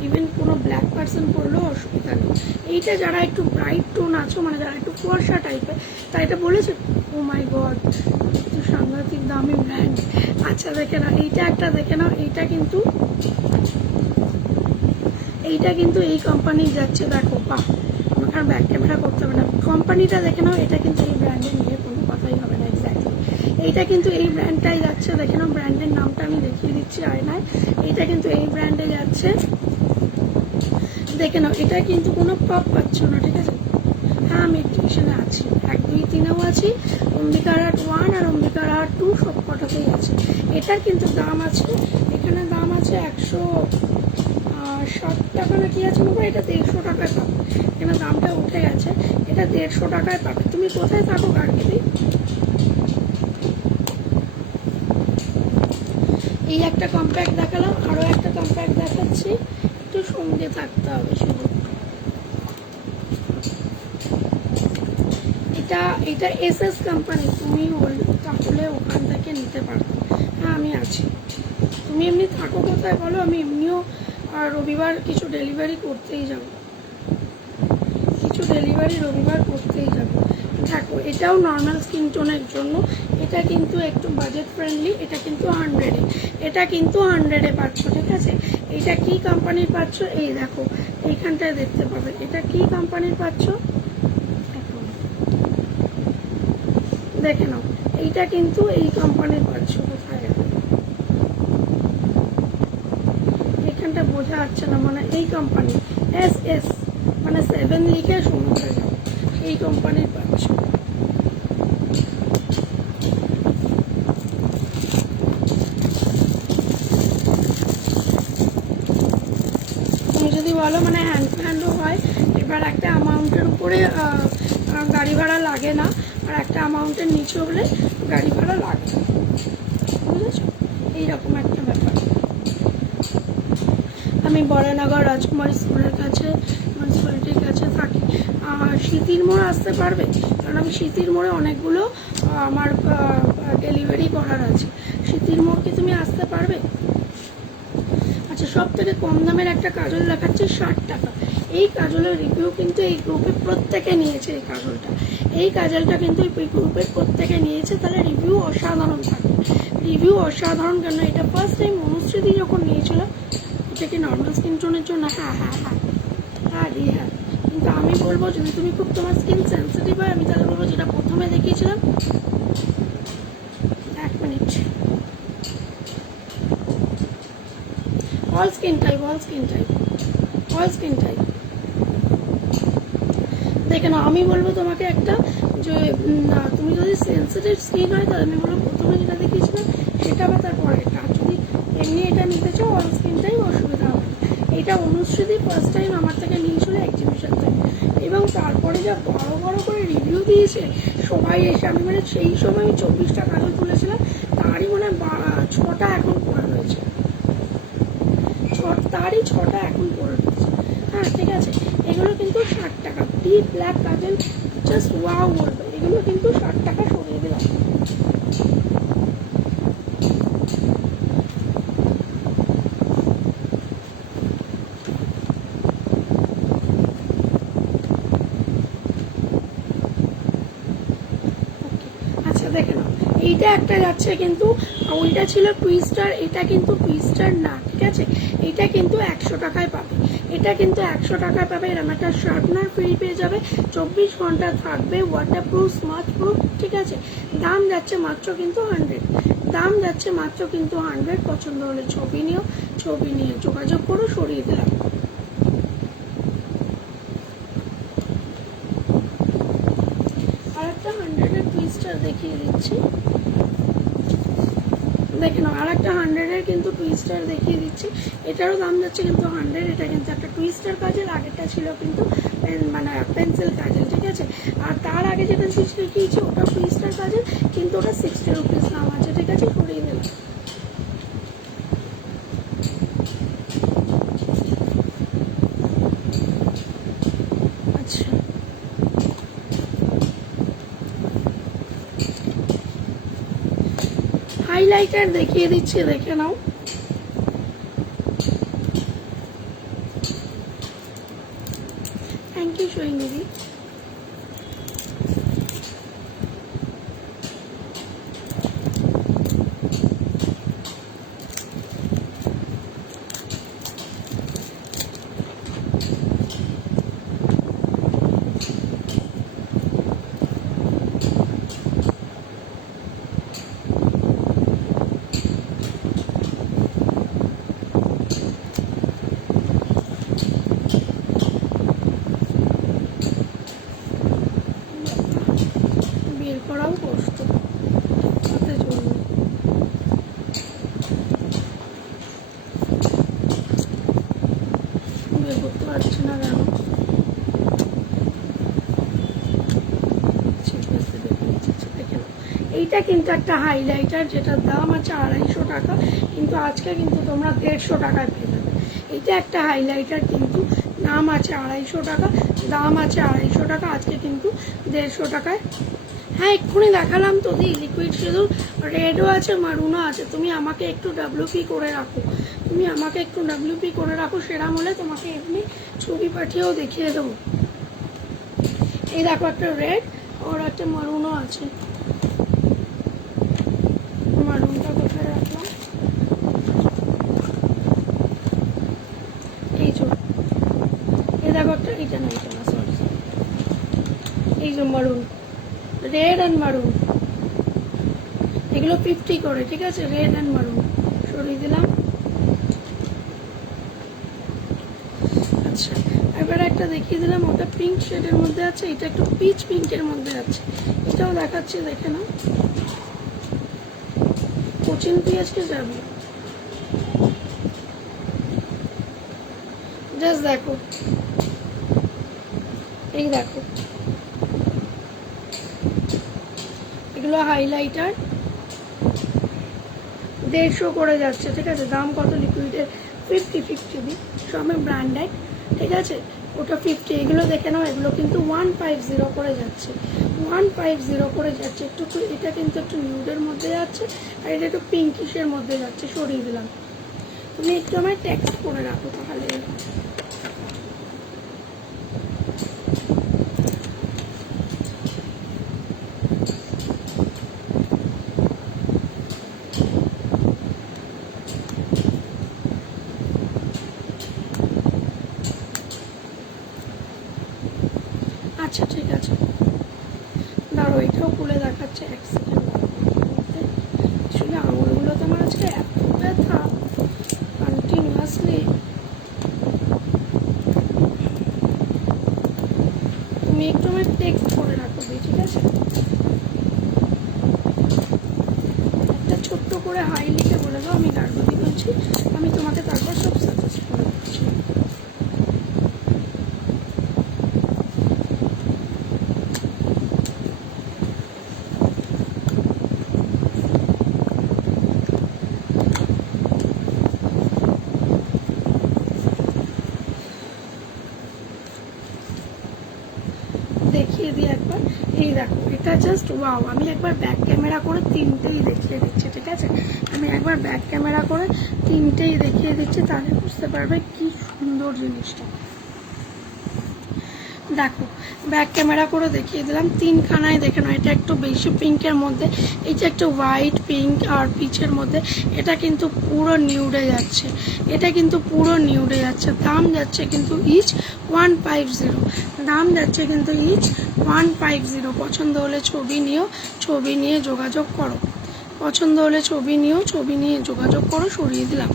ইভেন কোনো ব্ল্যাক পার্সন পরলেও অসুবিধা নেই। এইটা যারা একটু ব্রাইট টোন আছো, মানে যারা একটু কুয়াশা টাইপের, তাই এটা বলেছে ও মাই গড সাংঘাতিক দামি ব্র্যান্ড। আচ্ছা দেখে নাও, এইটা একটা দেখে নাও। এইটা কিন্তু এই কোম্পানি যাচ্ছে, দেখো। বাহ, আমাকে আর ব্যাক ক্যামেরা করতে হবে না, কোম্পানিটা দেখে নাও। এটা কিন্তু এই ব্র্যান্ডের নিয়ে কোনো কথাই হবে না, এক্স্যাক্টলি এইটা কিন্তু এই ব্র্যান্ডটাই যাচ্ছে, দেখে নাও। ব্র্যান্ডের নামটা আমি দেখিয়ে দিচ্ছি আয়নায়। এইটা কিন্তু এই ব্র্যান্ডে যাচ্ছে, দেখে নাও। এটা কিন্তু কোনো পপ পাচ্ছ না, ঠিক আছে? হ্যাঁ আমি টিউশনে আছি, 1, 2, 3-এও আছি। অম্বিকার হাট 1 আর অম্বিকার হাট 2 সব কটাতেই আছে। এটার কিন্তু দাম আছে, এখানে দাম আছে 160 টাকা না কি আছে বাবা? এটা 150 টাকায় পাবো, এখানে দামটা উঠে গেছে। এটা এটা 150 টাকায় পাবে। তুমি কোথায় থাকো কাকিদি? এই একটা কম্প্যাক্ট দেখালাম, আরও একটা কম্প্যাক্ট দেখাচ্ছি, একটু সঙ্গে থাকতে হবে শুধু। এটা এসএস কোম্পানি, তুমি তাহলে ওখান থেকে নিতে পারো। হ্যাঁ আমি আছি। তুমি এমনি থাকো কোথায় বলো? আমি এমনিও রবিবার কিছু ডেলিভারি করতেই যাব, রবিবার করতেই যাব। দেখো এটাও নর্মাল স্কিন টোনের জন্য, এটা কিন্তু একটু বাজেট ফ্রেন্ডলি, এটা কিন্তু 100-এ, এটা কিন্তু 100-এ পাচ্ছ, ঠিক আছে? এটা কি কোম্পানির পাচ্ছ? এই দেখো এইখানটায় দেখতে পাবে, এটা কি কোম্পানির পাচ্ছ দেখে নাও। এইটা কিন্তু এই কোম্পানির পাচ্ছ। কোথায় এখানটা বোঝা যাচ্ছে না, মানে এই কোম্পানি এস মানে 7 লিখে সমুদ্রে যাও, এই কোম্পানির পাচ্ছ। তুমি যদি বলো মানে হ্যান্ডও হয়, এবার একটা অ্যামাউন্টের উপরে গাড়ি ভাড়া লাগে না, আর একটা অ্যামাউন্টের নিচে হলে গাড়ি ভাড়া লাগে, বুঝেছো? এইরকম একটা ব্যাপার। আমি বরানগর রাজকুমারী স্কুলের কাছে, মিউনিসিপ্যালিটির কাছে থাকি। স্মৃতির মোড় আসতে পারবে? কারণ আমি স্মৃতির মোড়ে অনেকগুলো আমার ডেলিভারি করার আছে। স্মৃতির মোড় কি তুমি আসতে পারবে? আচ্ছা, সব থেকে কম দামের একটা কাজল দেখাচ্ছে 60 টাকা। এই কাজলের রিভিউ কিন্তু এই গ্রুপে প্রত্যেকে নিয়েছে। এই কাজলটা কিন্তু এই গ্রুপের প্রত্যেকে নিয়েছে, তাহলে রিভিউ অসাধারণ থাকবে। রিভিউ অসাধারণ কেন? এটা ফার্স্ট টাইম অনুশ্রীদি যখন নিয়েছিল, এটা কি নর্মাল স্কিন টোনের জন্য? হ্যাঁ, কিন্তু আমি বলবো যদি তুমি খুব তোমার স্কিন সেন্সিটিভ হয়, আমি তাহলে বলবো যেটা প্রথমে দেখিয়েছিলাম। এক মিনিট, অল স্কিন টাইপ দেখে নাও। আমি বলবো তোমাকে একটা, যে তুমি যদি সেন্সিটিভ স্কিন হয় তাহলে আমি বলবো প্রথমে যেটা দেখিয়েছিলাম সেটা বা তারপরে এটা। যদি এমনি এটা নিতে চাও অল স্কিন টাইপ, অসুবিধা হবে। এটা অনুশ্রীদি ফার্স্ট টাইম আমার থেকে নিয়েছিল এক্সিবিশন থেকে, এবং তারপরে যা বড় করে রিভিউ দিয়েছে সবাই এসে, আমি মানে সেই সময় আমি 24টা কাজল তুলেছিলাম, তারই মানে 6টা এখন পড়ে রয়েছে, তারই 6টা এখন পড়ে রয়েছে। হ্যাঁ ঠিক আছে, এগুলো কিন্তু 60 টাকা। ডিপ ব্ল্যাক কাজল, জাস্ট ওয়াও বলবে, এগুলো কিন্তু 60 টাকা সরিয়ে দিলাম। আচ্ছা দেখে নাও, এইটা একটা যাচ্ছে, কিন্তু ওইটা ছিল টুইস্টার, এটা কিন্তু টুইস্টার না, ঠিক আছে? এটা কিন্তু 100 টাকায় পাবে। এটা কিন্তু 100 টাকায় পাবে। এরকম একটা শার্পনার ফ্রি পেয়ে যাবে, 24 ঘন্টা থাকবে, ওয়াটারপ্রুফ, স্মাচ প্রুফ, ঠিক আছে? দাম যাচ্ছে মাত্র কিন্তু 100। পছন্দ হলে ছবি নিয়ে যোগাযোগ করো, সরিয়ে দিলাম। আর একটা 100-এর টুইস্টার দেখিয়ে দিচ্ছি, দেখে নাও। আর একটা 100-এর কিন্তু টুইস্টার দেখিয়ে দিচ্ছি, এটারও দাম যাচ্ছে কিন্তু 100। এটা কিন্তু একটা টুইস্টার কাজল, আগেরটা ছিল কিন্তু মানে পেন্সিল কাজল, ঠিক আছে? আর তার আগে যেটা দেখিয়েছি ওটা টুইস্টার কাজল, কিন্তু ওটা 60 রুপিস দাম আছে, ঠিক আছে? সরিয়ে দিলাম। আচ্ছা, হাইলাইটার দেখিয়ে দিচ্ছি, দেখে নাও। Thank you সৈনিদি। এইটা কিন্তু একটা হাইলাইটার, যেটার দাম আছে 250 টাকা, কিন্তু আজকে কিন্তু তোমরা 150 টাকায় পেয়ে যাবে। এইটা একটা হাইলাইটার, কিন্তু দাম আছে 250 টাকা, দাম আছে 250 টাকা, আজকে কিন্তু 150 টাকায়। হ্যাঁ, এক্ষুনি দেখালাম তো দি, লিকুইড সিঁদুর রেডও আছে, মারুনও আছে। তুমি আমাকে একটু WP করে রাখো, তুমি আমাকে একটু WP করে রাখো, সেরাম হলে তোমাকে এমনি ছবি পাঠিয়েও দেখিয়ে দেবো। এই দেখো একটা রেড, ওর একটা মারুনও আছে। মারুনটা কোথায় রাখলাম, এই যে এই দেখো একটা, এইটা না, এইটা না, সরি, এই যে মারুন, রেড অ্যান্ড মারুন, এগুলো 50 করে, ঠিক আছে, রেড অ্যান্ড মারুন সরিয়ে দিলাম। আচ্ছা, এবার একটা দেখিয়ে দিলাম, ওটা পিঙ্ক শেডের মধ্যে আছে, এটা একটু পিচ পিঙ্কের মধ্যে আছে, এটাও দেখাচ্ছি, দেখে নাও। কোচিন পিএসকে যাবে, জাস্ট দেখো, এই দেখো, এগুলো হাইলাইটার 150 করে যাচ্ছে, ঠিক আছে। দাম কত লিকুইডের? 50 দিই, সবে ব্র্যান্ডেড, ঠিক আছে, ওটা 50। এগুলো দেখে নাও, এগুলো কিন্তু 150 করে যাচ্ছে, 150 করে যাচ্ছে। একটু এটা কিন্তু একটু নিউডের মধ্যে যাচ্ছে, আর এটা একটু পিঙ্কিশের মধ্যে যাচ্ছে, সরিয়ে দিলাম। তুমি একটু আমায় টেক্সট করে রাখো তাহলে। আচ্ছা ঠিক আছে, দাঁড়ো, এটাও খুলে দেখাচ্ছে এক সেকেন্ড। আসলে আঙুলগুলো তো আমার আজকে এত ব্যথা কন্টিনিউয়াসলি। তুমি একটু আমার টেক্সট করে রাখো, ঠিক আছে। একটা ছোট্ট করে হাই লিখে বলে দাও, আমি গার্গদি বলছি, আমি তোমাকে তারপর সব সাজেস্ট করে দিচ্ছি। দেখিয়ে দিই একবার, এই দেখো, এটা জাস্ট ওয়াও। আমি একবার ব্যাক ক্যামেরা করে তিনটেই দেখিয়ে দিচ্ছি, ঠিক আছে, আমি একবার ব্যাক ক্যামেরা করে তিনটেই দেখিয়ে দিচ্ছি, তাহলে বুঝতে পারবে কি সুন্দর জিনিসটা। দেখো, ব্যাক ক্যামেরা করে দেখিয়ে দিলাম, তিনখানায় দেখে নাও। এটা একটু বেশি পিঙ্কের মধ্যে, এই যে একটা হোয়াইট পিঙ্ক আর পিচের মধ্যে, এটা কিন্তু পুরো নিউডে যাচ্ছে, এটা কিন্তু পুরো নিউডে যাচ্ছে। দাম যাচ্ছে কিন্তু ইচ 150, দাম যাচ্ছে কিন্তু ইচ 150। পছন্দ হলে ছবি নিও, ছবি নিয়ে যোগাযোগ করো, পছন্দ হলে ছবি নিও, ছবি নিয়ে যোগাযোগ করো। সরিয়ে দিলাম।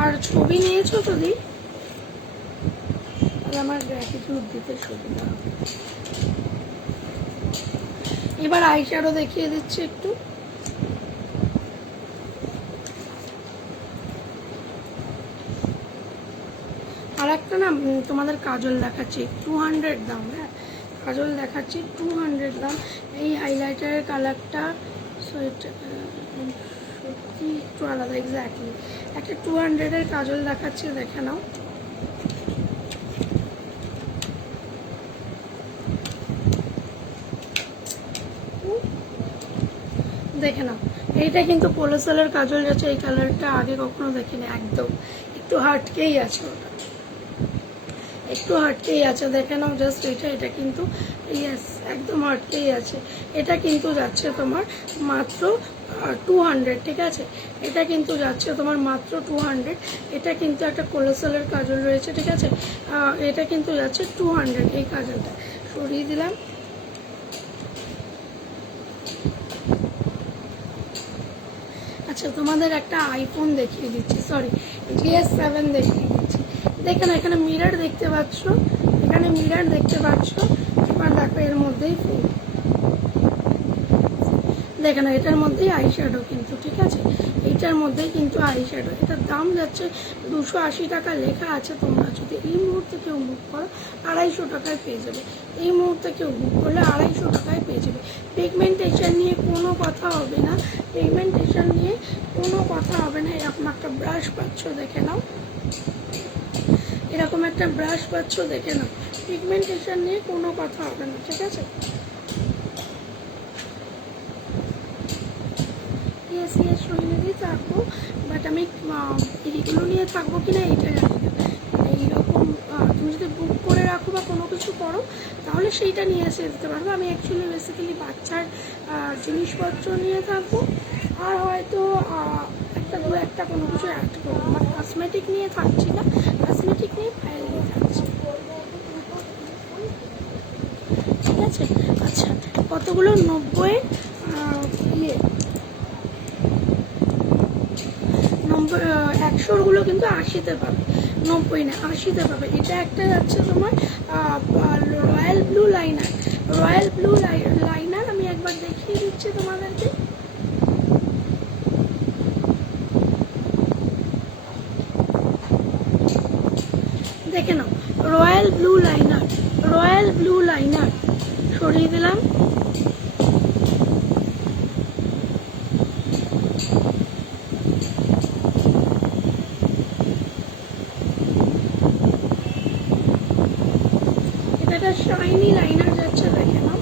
আর ছবি নিয়েছো যদি, তাহলে আমার গ্র্যাটিটিউড দিতে সুবিধা হবে। এবার আইশ্যাডো দেখিয়ে দিচ্ছি একটু। আর একটা না তোমাদের কাজল দেখাচ্ছি, 200 দাম। হ্যাঁ, কাজল দেখাচ্ছি 200 দাম। এই হাইলাইটারের কালারটা সত্যি একটু আলাদা, এক্স্যাক্টলি। একটা 200-এর কাজল দেখাচ্ছি, দেখে নাও। দেখে নাও, এইটা কিন্তু পোলোসেলের কাজল যাচ্ছে, এই কালারটা আগে কখনো দেখিনি, একদম একটু হাটকেই আছে, ওটা একটু হাটকেই আছে, দেখে নাও জাস্ট। এটা কিন্তু ইয়েস, একদম হাটকেই আছে। এটা কিন্তু যাচ্ছে তোমার মাত্র 200, ঠিক আছে, এটা কিন্তু যাচ্ছে তোমার মাত্র 200। এটা কিন্তু একটা কোলোসেলের কাজল রয়েছে, ঠিক আছে, এটা কিন্তু যাচ্ছে 200, এই কাজলটা সরিয়ে দিলাম। আচ্ছা, তোমাদের একটা আইফোন দেখিয়ে দিচ্ছি, সরি GS7 দেখিয়ে দিচ্ছি। দেখেন, এখানে মিরর দেখতে পাচ্ছ, এখানে মিরর দেখতে পাচ্ছ। এবার দেখো, এর মধ্যেই ফোন দেখে না, এটার মধ্যেই আই শ্যাডো কিন্তু, ঠিক আছে, এইটার মধ্যেই কিন্তু আই শ্যাডো। এটার দাম যাচ্ছে 280 টাকা, লেখা আছে। তোমরা যদি এই মুহূর্তে কেউ বুক করো 250 টাকায় পেয়ে যাবে। এই মুহূর্তে কেউ বুক করলে 250 টাকায় পেয়ে যাবে। পিগমেন্টেশন নিয়ে কোনো কথা হবে না, পিগমেন্টেশন নিয়ে কোনো কথা হবে না। এরকম একটা ব্রাশ পাচ্ছ, দেখে নাও, এরকম একটা ব্রাশ পাচ্ছ, দেখে নাও। পিগমেন্টেশন নিয়ে কোনো কথা হবে না, ঠিক আছে। সোহিনীদি থাকবো, বাট আমি এইগুলো নিয়ে থাকবো কিনা এইটা জানি না। এইরকম তুমি যদি বুক করে রাখো বা কোনো কিছু করো তাহলে সেইটা নিয়ে এসে দিতে পারবো। আমি অ্যাকচুয়ালি বেসিক্যালি বাচ্চার জিনিসপত্র নিয়ে থাকবো, আর হয়তো একটা কোনো কিছু অ্যাড করবো। আমার কসমেটিক নিয়ে থাকছি না, কসমেটিক নিয়ে ফাইল নিয়ে থাকছি, ঠিক আছে। আচ্ছা, কতগুলো 90 100গুলো কিন্তু 80-তে পাবে, 90 না 80-তে পাবে। এটা একটা যাচ্ছে তোমার royal blue liner. Royal blue liner আমি একবার দেখিয়ে দিচ্ছি তোমাদেরকে। দেখে নাও, royal blue liner, royal blue liner সরিয়ে দিলাম। এটা শাইনি লাইনার যাচ্ছে, দেখে নাও।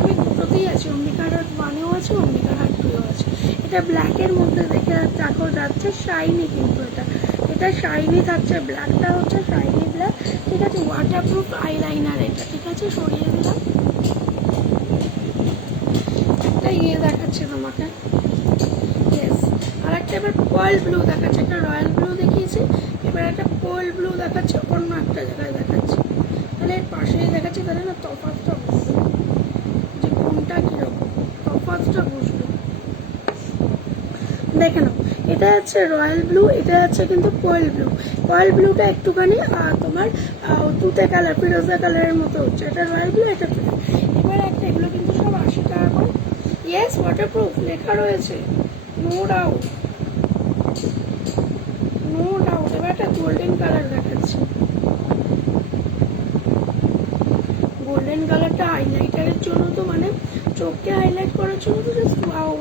আমি দুটোতেই আছি, অম্বিকার হাট 1-এও আছে, অম্বিকার হাট 2-এও আছে। এটা ব্ল্যাকের মধ্যে দেখে দেখো যাচ্ছে, শাইনি কিন্তু এটা শাইনি থাকছে, ব্ল্যাকটা হচ্ছে শাইনি ব্ল্যাক, ঠিক আছে। ওয়াটারপ্রুফ আইলাইনার এটা, ঠিক আছে, সরিয়ে দিলাম। একটা দেখাচ্ছে তোমাকে, ইয়েস। আর একটা এবার পার্ল ব্লু দেখাচ্ছে, একটা রয়্যাল ব্লু দেখিয়েছি, এবার একটা পার্ল ব্লু দেখাচ্ছে, অন্য একটা জায়গায় দেখাচ্ছে। তাহলে এর পাশেই দেখাচ্ছে, তাহলে না তফাৎটা বুঝবে যে কোনটা কীরকম, তফাৎটা বুঝবে। দেখে নাও, এটা হচ্ছে রয়্যাল ব্লু, এটা হচ্ছে কিন্তু পার্ল ব্লু। পার্ল ব্লুটা একটুখানি তোমার তুতে কালার, ফিরোজা কালারের মতো হচ্ছে। এটা রয়্যাল ব্লু, এটা এবার একটা, এগুলো কিন্তু সব 80 টাকা করে। ইয়েস, ওয়াটারপ্রুফ লেখা রয়েছে, নো ডাউট, নো ডাউট। এবার একটা গোল্ডেন কালার দেখাচ্ছি, গোল্ডেন কালারটা হাইলাইটারের জন্য, তো মানে চোখকে হাইলাইট করার জন্য তো জাস্ট ওয়াও।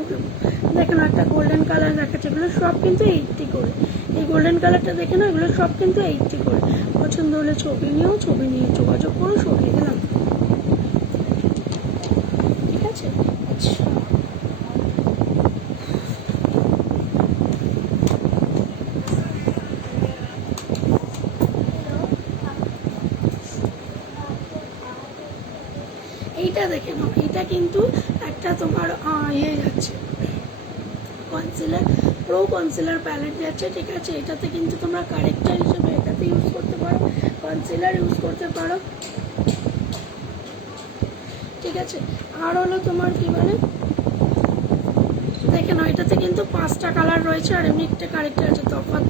দেখে না, একটা গোল্ডেন কালার দেখাচ্ছে, এগুলো সব কিন্তু 80 করে। এই গোল্ডেন কালারটা দেখে না, এগুলো সব কিন্তু 80 করে। পছন্দ হলে ছবি নিয়ে যোগাযোগ করো, সরিয়ে দিলাম, ঠিক আছে। আচ্ছা, এইটা দেখে নাও, এইটা কিন্তু একটা তোমার যাচ্ছে, কনসিলার, প্রো কনসিলার প্যালেট যাচ্ছে, ঠিক আছে। এটাতে কিন্তু তোমরা কারেক্টার হিসেবে এটাতে ইউজ করতে পারো, কনসিলার ইউজ করতে পারো, ঠিক আছে। আর হলো তোমার কি বলে, দেখে নাও, এটাতে কিন্তু 5টা কালার রয়েছে, আর এমনি একটা কারেক্টার আছে। তফাৎ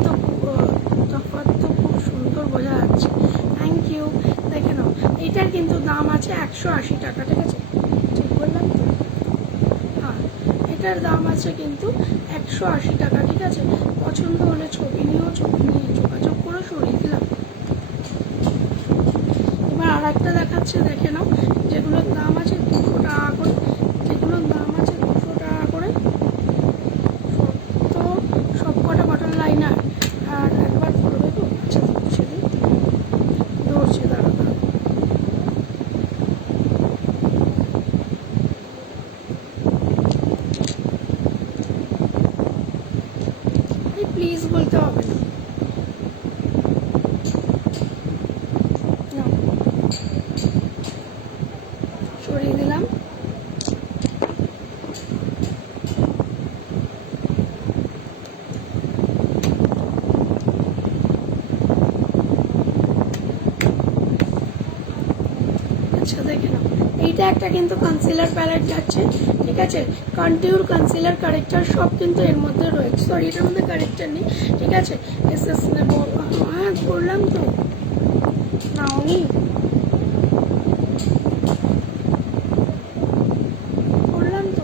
তো খুব সুন্দর বোঝা যাচ্ছে, থ্যাংক ইউ। দেখে নাও, এইটার কিন্তু দাম আছে 180 টাকা, ঠিক আছে, ঠিক বললাম তো? হ্যাঁ, এটার দাম আছে কিন্তু 180 টাকা, ঠিক আছে। পছন্দ হলে ছবি নিয়ে যোগাযোগ করে সরিয়ে দিলাম। এবার আর একটা দেখাচ্ছে, দেখে নাও, যেগুলোর দাম আছে 200 টাকা করে, যেগুলোর দাম আছে 200 টাকা করে, তো সব কটা বাটন লাইনার। আর একবার ধরবে তো, আচ্ছা সেদিন ধরছে, দাঁড়া প্লিজ বলতে হবে না, সরিয়ে দিলাম। আচ্ছা, দেখে নাও, এইটা একটা কিন্তু কনসিলার প্যালেট যাচ্ছে, ঠিক আছে। কন্টিউর, কনসিলার, কারেক্টার সব কিন্তু এর মধ্যে রয়েছে। সরি, এটার মধ্যে কারেক্টার নেই, ঠিক আছে। এসএস নেব, হ্যাঁ করলাম তো, নাওনি, করলাম তো।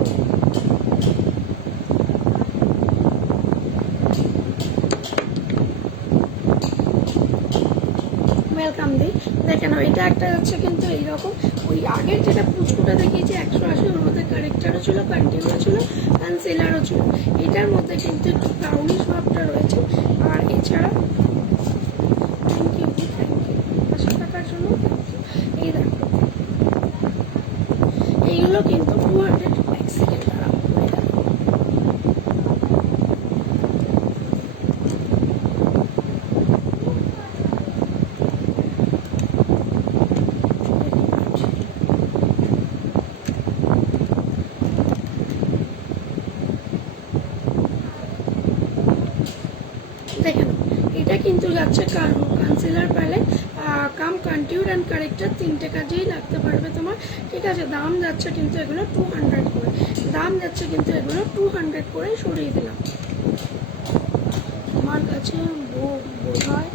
নাও, এটা একটা যাচ্ছে কিন্তু এইরকম, ওই আগের যেটা পুচকুটা দেখিয়েছি 180, ওর মধ্যে কারেক্টারও ছিল, কন্টিনিউ ছিল, কনসিলারও ছিল। এটার মধ্যে কিন্তু একটু ব্রাউনিশ ভাবটা রয়েছে। আর এছাড়া থ্যাংক ইউ 500 টাকার জন্য থ্যাংক ইউ। এই দেখো এইগুলো কিন্তু 200, এক সেকেন্ড দাঁড়াও, দেখে নাও। এটা কিন্তু যাচ্ছে concealer palette cum contour and corrector, 3টে কাজেই লাগতে পারবে তোমার, ঠিক আছে। দাম যাচ্ছে কিন্তু এগুলো 200 করে, দাম যাচ্ছে কিন্তু এগুলো 200 করে, সরিয়ে দিলাম। আমার কাছে বোধ হয়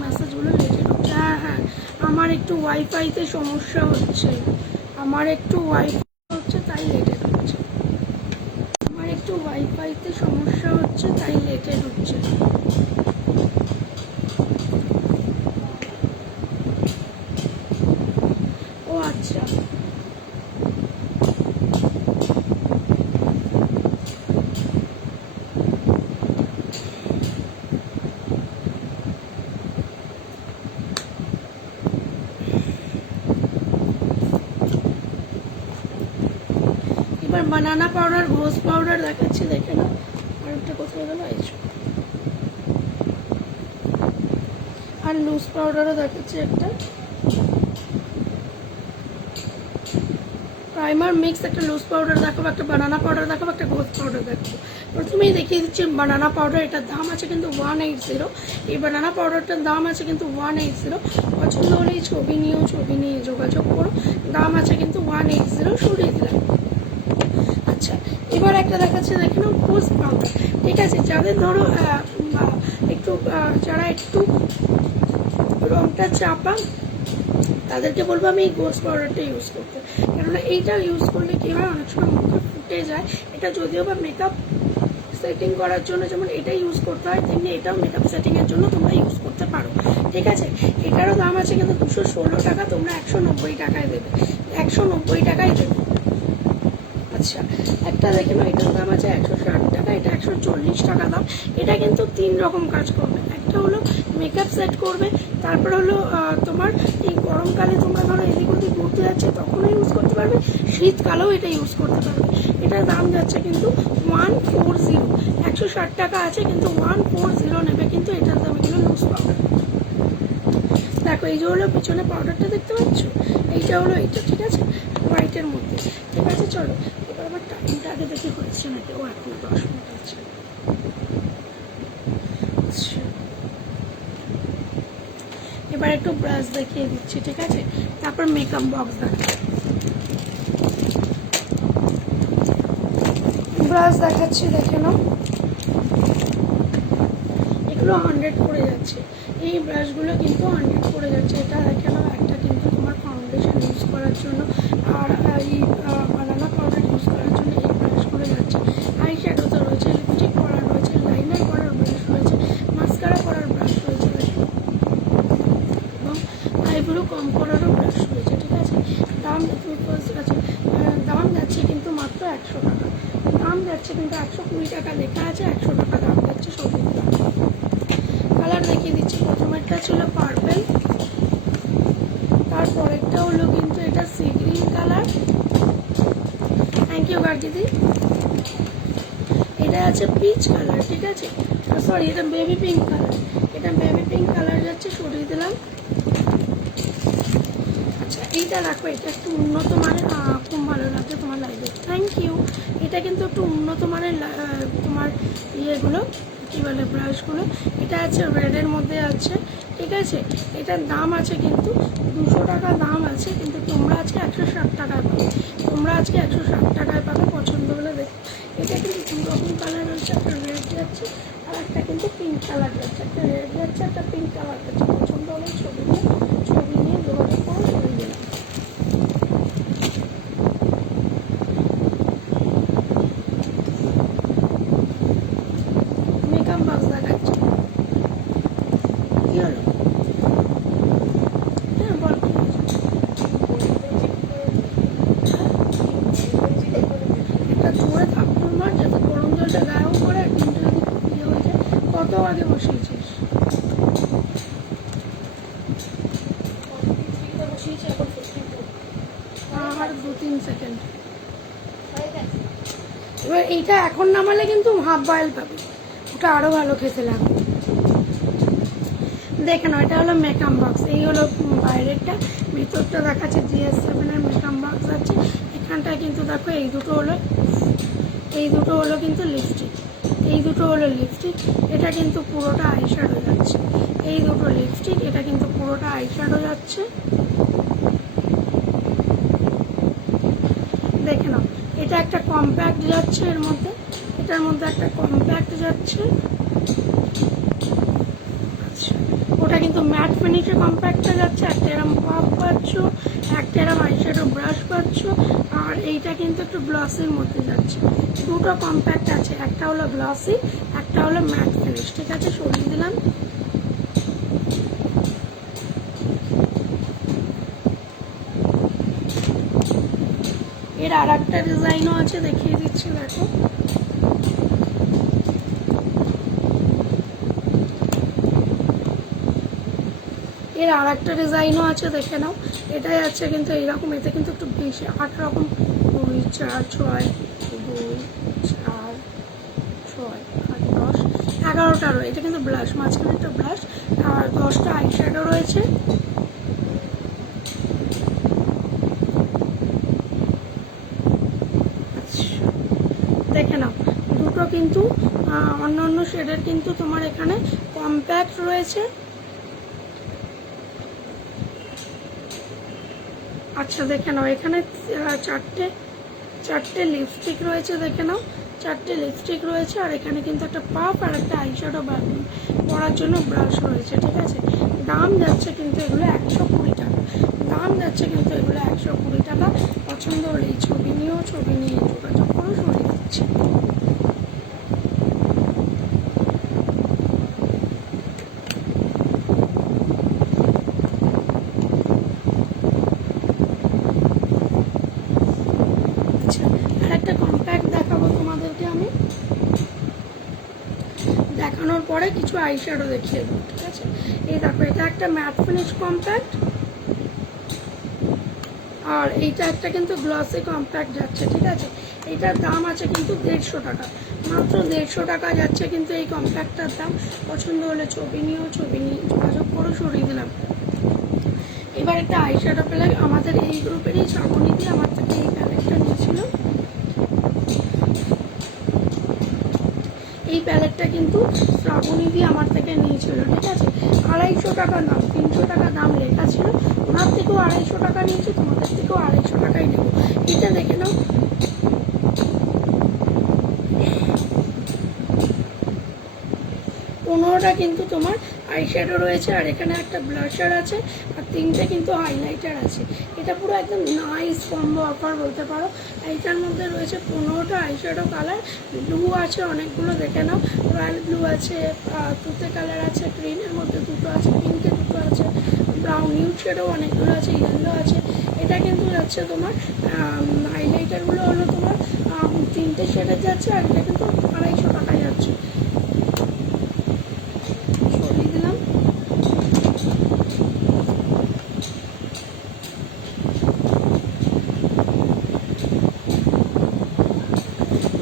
ম্যাসাজগুলো লেগে হচ্ছে। হ্যাঁ হ্যাঁ, আমার একটু ওয়াইফাইতে সমস্যা হচ্ছে, আমার একটু ওয়াইফাই হচ্ছে তাই লেটে হচ্ছে, আমার একটু ওয়াইফাইতে সমস্যা হচ্ছে তাই লেটে হচ্ছে। ও আচ্ছা, এবার বানানা পাউডার, ঘোষ পাউডার দেখাচ্ছি, দেখে নাও। আর একটা কোথায় গেল, আর লুজ পাউডারও দেখাচ্ছি একটা, প্রাইমার মিক্স, একটা লুজ পাউডার দেখাবো, একটা বানানা পাউডার দেখাবো, একটা ঘোষ পাউডার দেখাবো। প্রথমেই দেখিয়ে দিচ্ছি বানানা পাউডার, এটার দাম আছে কিন্তু 180। এই বানানা পাউডারটার দাম আছে কিন্তু 180। পছন্দ হলেই ছবি নিয়ে যোগাযোগ করো, দাম আছে কিন্তু 180, সরিয়ে দিলাম। আচ্ছা, এবার একটা দেখাচ্ছে, দেখে নাও ঘোষ পাউডার, ঠিক আছে। যাদের ধরো একটু যারা একটু রংটা চাপা, তাদেরকে বলবো আমি এই ঘোষ পাউডারটা ইউজ করতে, কেননা এইটা ইউজ করলে কী হয়, অনেক সময় মুখে ফুটে যায়। এটা যদিও বা মেকআপ সেটিং করার জন্য যেমন এটা ইউজ করতে হয়, তেমনি এটাও মেকআপ সেটিংয়ের জন্য তোমরা ইউজ করতে পারো, ঠিক আছে। এটারও দাম আছে কিন্তু 216 টাকা, তোমরা 190 টাকায় দেবে, 190 টাকায় দেবে। আচ্ছা, একটা দেখে নাও, এটার দাম আছে 160 টাকা, এটা 140 টাকা দাম। এটা কিন্তু 3 রকম কাজ করবে, একটা হলো মেকআপ সেট করবে, তারপর হলো তোমার এই গরমকালে তোমরা ধরো এদিক ওদিক ঘুরতে যাচ্ছে তখনও ইউজ করতে পারবে, শীতকালেও এটা ইউজ করতে পারবে। এটার দাম যাচ্ছে কিন্তু 140, 160 টাকা আছে কিন্তু 140 নেবে কিন্তু এটার দাম এগুলো লুজ পাউডার। দেখো এই যে হলো পিছনে পাউডারটা দেখতে পাচ্ছ, এইটা হলো এইটা, ঠিক আছে, হোয়াইটের মধ্যে, ঠিক আছে। চলো এবার আবার টাইমটা আগে দেখে হচ্ছে নাকি, ও এখন 10 মিনিট আছে। আচ্ছা, এবার একটু ব্রাশ দেখিয়ে দিচ্ছি, ঠিক আছে, তারপর মেকআপ বক্স দেখাবো। ব্রাশ দেখাচ্ছি, দেখে নাও, এগুলো 100 করে যাচ্ছে, এই ব্রাশগুলো কিন্তু 100 করে যাচ্ছে। এটা দেখে নাও, একটা কিন্তু তোমার ফাউন্ডেশন ইউজ করার জন্য, আর এই বানানা পাউডার ইউজ করার জন্য এই ব্রাশগুলো যাচ্ছে। আই শ্যাডোতে রয়েছে, লিপস্টিক করার রয়েছে, লাইনার করার ব্রাশ রয়েছে, মাস্কারা করার ব্রাশ রয়েছে, এবং আইব্রো কম করারও ব্রাশ রয়েছে, ঠিক আছে। দাম দাম যাচ্ছে কিন্তু মাত্র 100 টাকা, দাম যাচ্ছে কিন্তু 120 টাকা লেখা আছে, 100 টাকা দাম যাচ্ছে সবই। কালার দেখিয়ে দিচ্ছি, প্রথমেরটা ছিল পার্পেল, তারপরেরটা হলো কিন্তু এটা sea green colour, thank you গার দিদি। এটা আছে পিচ কালার, ঠিক আছে, সরি এটা বেবি পিঙ্ক কালার, এটা বেবি পিঙ্ক কালার যাচ্ছে, সরিয়ে দিলাম। আচ্ছা, এইটা রাখো, এটা একটু উন্নত মানের, খুব ভালো লাগছে তোমার লাইভে, থ্যাংক ইউ। এটা কিন্তু একটু উন্নত মানের তোমার ইয়েগুলো কী বলে ব্রাশগুলো, এটা আছে রেডের মধ্যে আছে, ঠিক আছে। এটার দাম আছে কিন্তু 200 টাকা দাম আছে, কিন্তু তোমরা আজকে 160 টাকায় পাবে, তোমরা আজকে 160 টাকায় পাবে, পছন্দ হলে দেখো। এটা কিন্তু 2 রকম কালার রয়েছে, একটা রেড যাচ্ছে আর একটা কিন্তু পিঙ্ক কালার যাচ্ছে, একটা রেড যাচ্ছে একটা পিঙ্ক কালার যাচ্ছে। পছন্দ হলে ছবি নিয়ে যোগাযোগ করে করে দিলাম। মেকআপ বক্স দেখাচ্ছি, কী হলো কত আগে বসিয়েছিস? আর 2-3 সেকেন্ড। এবার এইটা এখন নামালে কিন্তু হাফ বয়েল পাবে, ওটা আরো ভালো খেতে লাগবে। দেখে নাও, এটা হলো মেকআপ বক্স, এই হলো বাইরেরটা, ভিতরটা দেখাচ্ছে GS7 এর মেকআপ বক্স আছে। এখানটায় কিন্তু দেখো এই দুটো হলো কিন্তু লিপস্টিক, এই দুটো হলো লিপস্টিক। এটা কিন্তু পুরোটা আইশ্যাডো যাচ্ছে, এই দুটো লিপস্টিক, এটা কিন্তু পুরোটা আইশ্যাডো যাচ্ছে। দেখে নাও, এটা একটা কম্প্যাক্ট যাচ্ছে এর মধ্যে, এটার মধ্যে একটা কম্প্যাক্ট যাচ্ছে। আচ্ছা, ওটা কিন্তু ম্যাট ফিনিশে কম্প্যাক্টটা যাচ্ছে। একটা এরম পাফ পাচ্ছ, একটা এরম আইশ্যাডো ব্রাশ পাচ্ছ, আর এইটা কিন্তু একটু গ্লসির মধ্যে যাচ্ছে। দুটো কম্প্যাক্ট আছে, একটা হলো গ্লসি, একটা হলো ম্যাট ফিনিশ। ঠিক আছে, সরিয়ে দিলাম। এর আর একটা ডিজাইনও আছে, দেখিয়ে দিচ্ছি দেখো। এর আর একটা ডিজাইনও আছে, দেখে নাও। এটাই আছে কিন্তু এইরকম, এতে কিন্তু একটু বেশি 8 রকম, 2 4 6 2 4 6 8 10 11টা রয়েছে। এটা কিন্তু ব্লাশ, মাঝখানে একটা ব্লাশ, আর 10টা আইশ্যাডো রয়েছে। দেখে নাও, দুটো কিন্তু অন্য অন্য শেডের কিন্তু তোমার এখানে কম্প্যাক্ট রয়েছে। আচ্ছা, দেখে নাও, এখানে চারটে লিপস্টিক রয়েছে, দেখে নাও, 4টে লিপস্টিক রয়েছে। আর এখানে কিন্তু একটা পাফ আর একটা আইশ্যাডো পরার জন্য ব্রাশ রয়েছে। ঠিক আছে, দাম যাচ্ছে কিন্তু এগুলো 120 টাকা, দাম যাচ্ছে কিন্তু এগুলো 120 টাকা। পছন্দ হলেই ছবি নিয়েও, ছবি নিয়ে যোগাযোগ করো, সরিয়ে দিচ্ছি। দেখানোর পরে কিছু আইশ্যাডো দেখিয়ে দেবো। ঠিক আছে, এই দেখো, এটা একটা ম্যাট ফিনিশ কম্প্যাক্ট, আর এইটা একটা কিন্তু গ্লসি কম্প্যাক্ট যাচ্ছে। ঠিক আছে, এইটার দাম আছে কিন্তু 150 টাকা, মাত্র 150 টাকা যাচ্ছে কিন্তু এই কম্প্যাক্টটার দাম। পছন্দ হলে ছবি নিয়েও, ছবি নিয়ে যোগাযোগ করো, সরিয়ে দিলাম। এবার একটা আইশ্যাডো প্যালেট, আমাদের এই গ্রুপেরই শ্রাবণীদি আমার থেকে এই প্যালেটটা নিয়েছিল। এই প্যালেটটা কিন্তু শ্রাবণীদি আমার থেকে নিয়েছিল। ঠিক আছে, 250 টাকা দাম, 300 টাকা দাম লেখা ছিল। ওনার থেকেও 250 টাকা নিয়েছি, তোমাদের থেকেও 250 টাকাই নেবো। এটা দেখে নাও, 15টা কিন্তু তোমার আইশ্যাডো রয়েছে, আর এখানে একটা ব্লাশার আছে, আর 3টে কিন্তু হাইলাইটার আছে। এটা পুরো একদম নাইস কম্বো অফার বলতে পারো। এইটার মধ্যে রয়েছে 15টা আইশ্যাডো কালার। ব্লু আছে অনেকগুলো, দেখে নাও, রয়্যাল ব্লু আছে, তুতে কালার আছে, গ্রিনের মধ্যে দুটো আছে, পিঙ্কে দুটো আছে, ব্রাউন নিউড শেডও অনেকগুলো আছে, ইয়েলো আছে। এটা কিন্তু যাচ্ছে তোমার হাইলাইটারগুলো হলো তোমার 3টে শেডের যাচ্ছে, আর এটা কিন্তু 250 টাকায় যাচ্ছে। সরিয়ে দিলাম।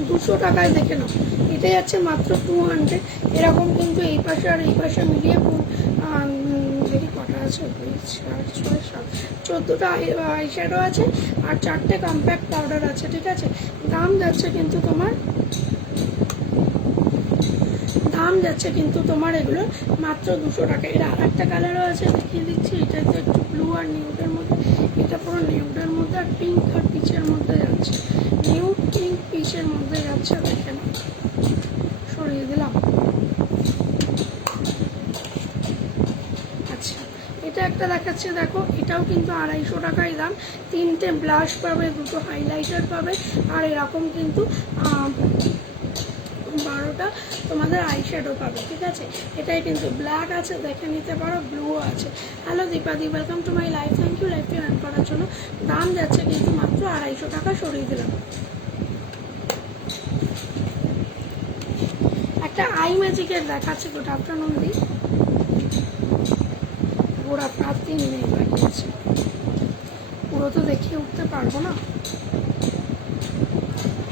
200 টাকায়, দেখে নাও, এটা যাচ্ছে মাত্র 200। এরকম কিন্তু এই পাশে আর এই পাশে মিলিয়ে দেখি কটা আছে, 14টা আইশ্যাডো আছে, আর 4টে কম্প্যাক্ট পাউডার আছে। ঠিক আছে, দাম যাচ্ছে কিন্তু তোমার এগুলো মাত্র 200 টাকা। এর আর একটা কালারও আছে, দেখিয়ে দিচ্ছি। এটা তো একটু ব্লু আর নিউডের মধ্যে, এটা পুরো নিউডের মধ্যে, আর পিঙ্ক আর পিচের মধ্যে যাচ্ছে, নিউড পিঙ্ক পিচের মধ্যে যাচ্ছে। দেখে না, সরিয়ে দিলাম। আচ্ছা, এটা একটা দেখাচ্ছে, দেখো, এটাও কিন্তু 250 টাকাই দাম। 3টে ব্লাশ পাবে, 2টো হাইলাইটার পাবে, আর এরকম কিন্তু 12টা তোমাদের আইশ্যাডো পাবে। ঠিক আছে, এটাই কিন্তু ব্ল্যাক আছে, দেখে নিতে পারো, ব্লুও আছে। হ্যালো দীপাদি, welcome to my life, thank you লাইফে রান করার জন্য। দাম যাচ্ছে কিন্তু মাত্র 250 টাকা, সরিয়ে দিলাম। একটা আই ম্যাজিকের দেখাচ্ছে। গুড আফটারনুন দি, গোড়া প্রাত 3 মিনিট বাকি আছে, পুরো তো দেখিয়ে উঠতে পারবো না,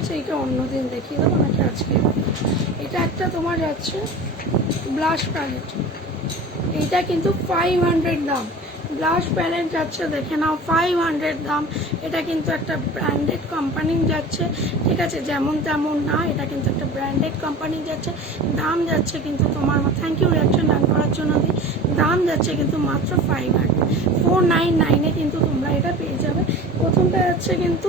সেইটা অন্যদিন দেখিয়ে দেবো নাকি আজকে। এটা একটা তোমার যাচ্ছে ব্লাশ প্যালেট, এইটা কিন্তু 500 দাম। ব্লাশ প্যালেট যাচ্ছে দেখে নাও 500 দাম। এটা কিন্তু একটা ব্র্যান্ডেড কোম্পানি যাচ্ছে, ঠিক আছে, যেমন তেমন না, এটা কিন্তু একটা ব্র্যান্ডেড কোম্পানি যাচ্ছে। দাম যাচ্ছে কিন্তু তোমার, থ্যাংক ইউ রিয়াকশন ডান করার জন্য দি, দাম যাচ্ছে কিন্তু মাত্র 499-এ কিন্তু তোমরা এটা পেয়ে যাবে। প্রথমটা যাচ্ছে কিন্তু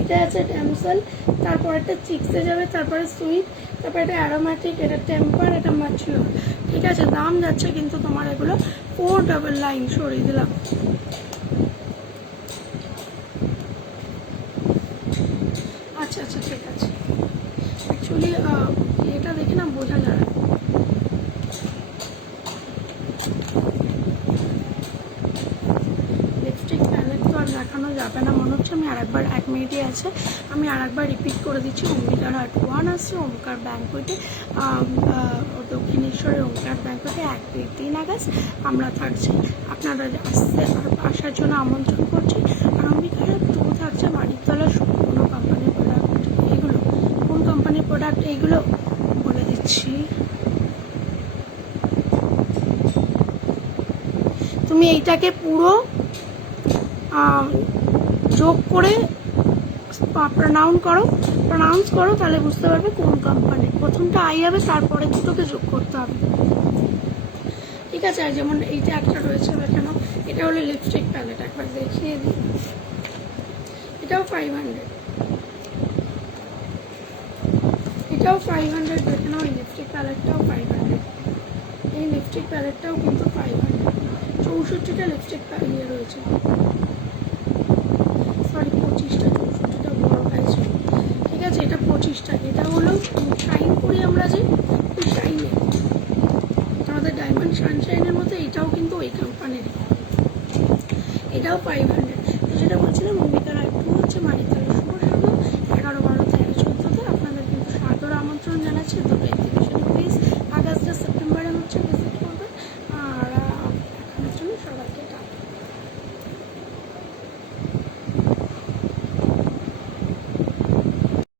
এটা আছে ড্যামসেল, তারপর একটা চিক্সে যাবে, তারপরে সুইট, তারপরে এটা অ্যারোমেটিক, এটা টেম্পার, এটা ম্যাচিওর, ঠিক আছে। দাম যাচ্ছে কিন্তু তোমার এগুলো 499, সরিয়ে দিলাম। আচ্ছা আচ্ছা ঠিক আছে, অ্যাকচুয়ালি এটা দেখে না বোঝা যায়। লিপস্টিক প্যালেট তো আর দেখানো যাবে না মনে হচ্ছে, আমি আরেকবার 1 মিনিটই আছে, আমি আরেকবার রিপিট করে দিচ্ছি। অম্বিকার হাট 1 আছে, ওমকার ব্যাংকোয়েটে, দক্ষিণেশ্বরের ওমকার ব্যাংকোয়েটে 1, 2, 3 আগস্ট আমরা থাকছি, আপনারা আসার জন্য আমন্ত্রণ করছি। আর অম্বিকার হাট 2 থাকছে বাড়িতলা, কোনো কোম্পানির প্রোডাক্ট, এগুলো কোন কোম্পানির প্রোডাক্ট এইগুলো বলে দিচ্ছি। তুমি এইটাকে পুরো যোগ করে প্রনাউন্স করো, তাহলে বুঝতে পারবে কোন কোম্পানি। প্রথমটা আই হবে, তারপরে দুটোকে যোগ করতে হবে, ঠিক আছে। আর যেমন এইটা একটা রয়েছে দেখে নাও, এটা হলো লিপস্টিক প্যালেট, একবার দেখিয়ে দিই। এটাও 500, এটাও 500 দেখে নাও। এই লিপস্টিক প্যালেটটাও 500, এই লিপস্টিক প্যালেটটাও কিন্তু 500। 64টা লিপস্টিক ইয়ে রয়েছে, সরি 25টা, 64টা বড় হয়েছে, ঠিক আছে। এটা 25টা, এটা হলো শাইন করি আমরা যে শাইনে, আমাদের ডায়মন্ড সানশাইনের মতো, এটাও কিন্তু ওই কোম্পানির, এটাও 500। তো যেটা বলছিলাম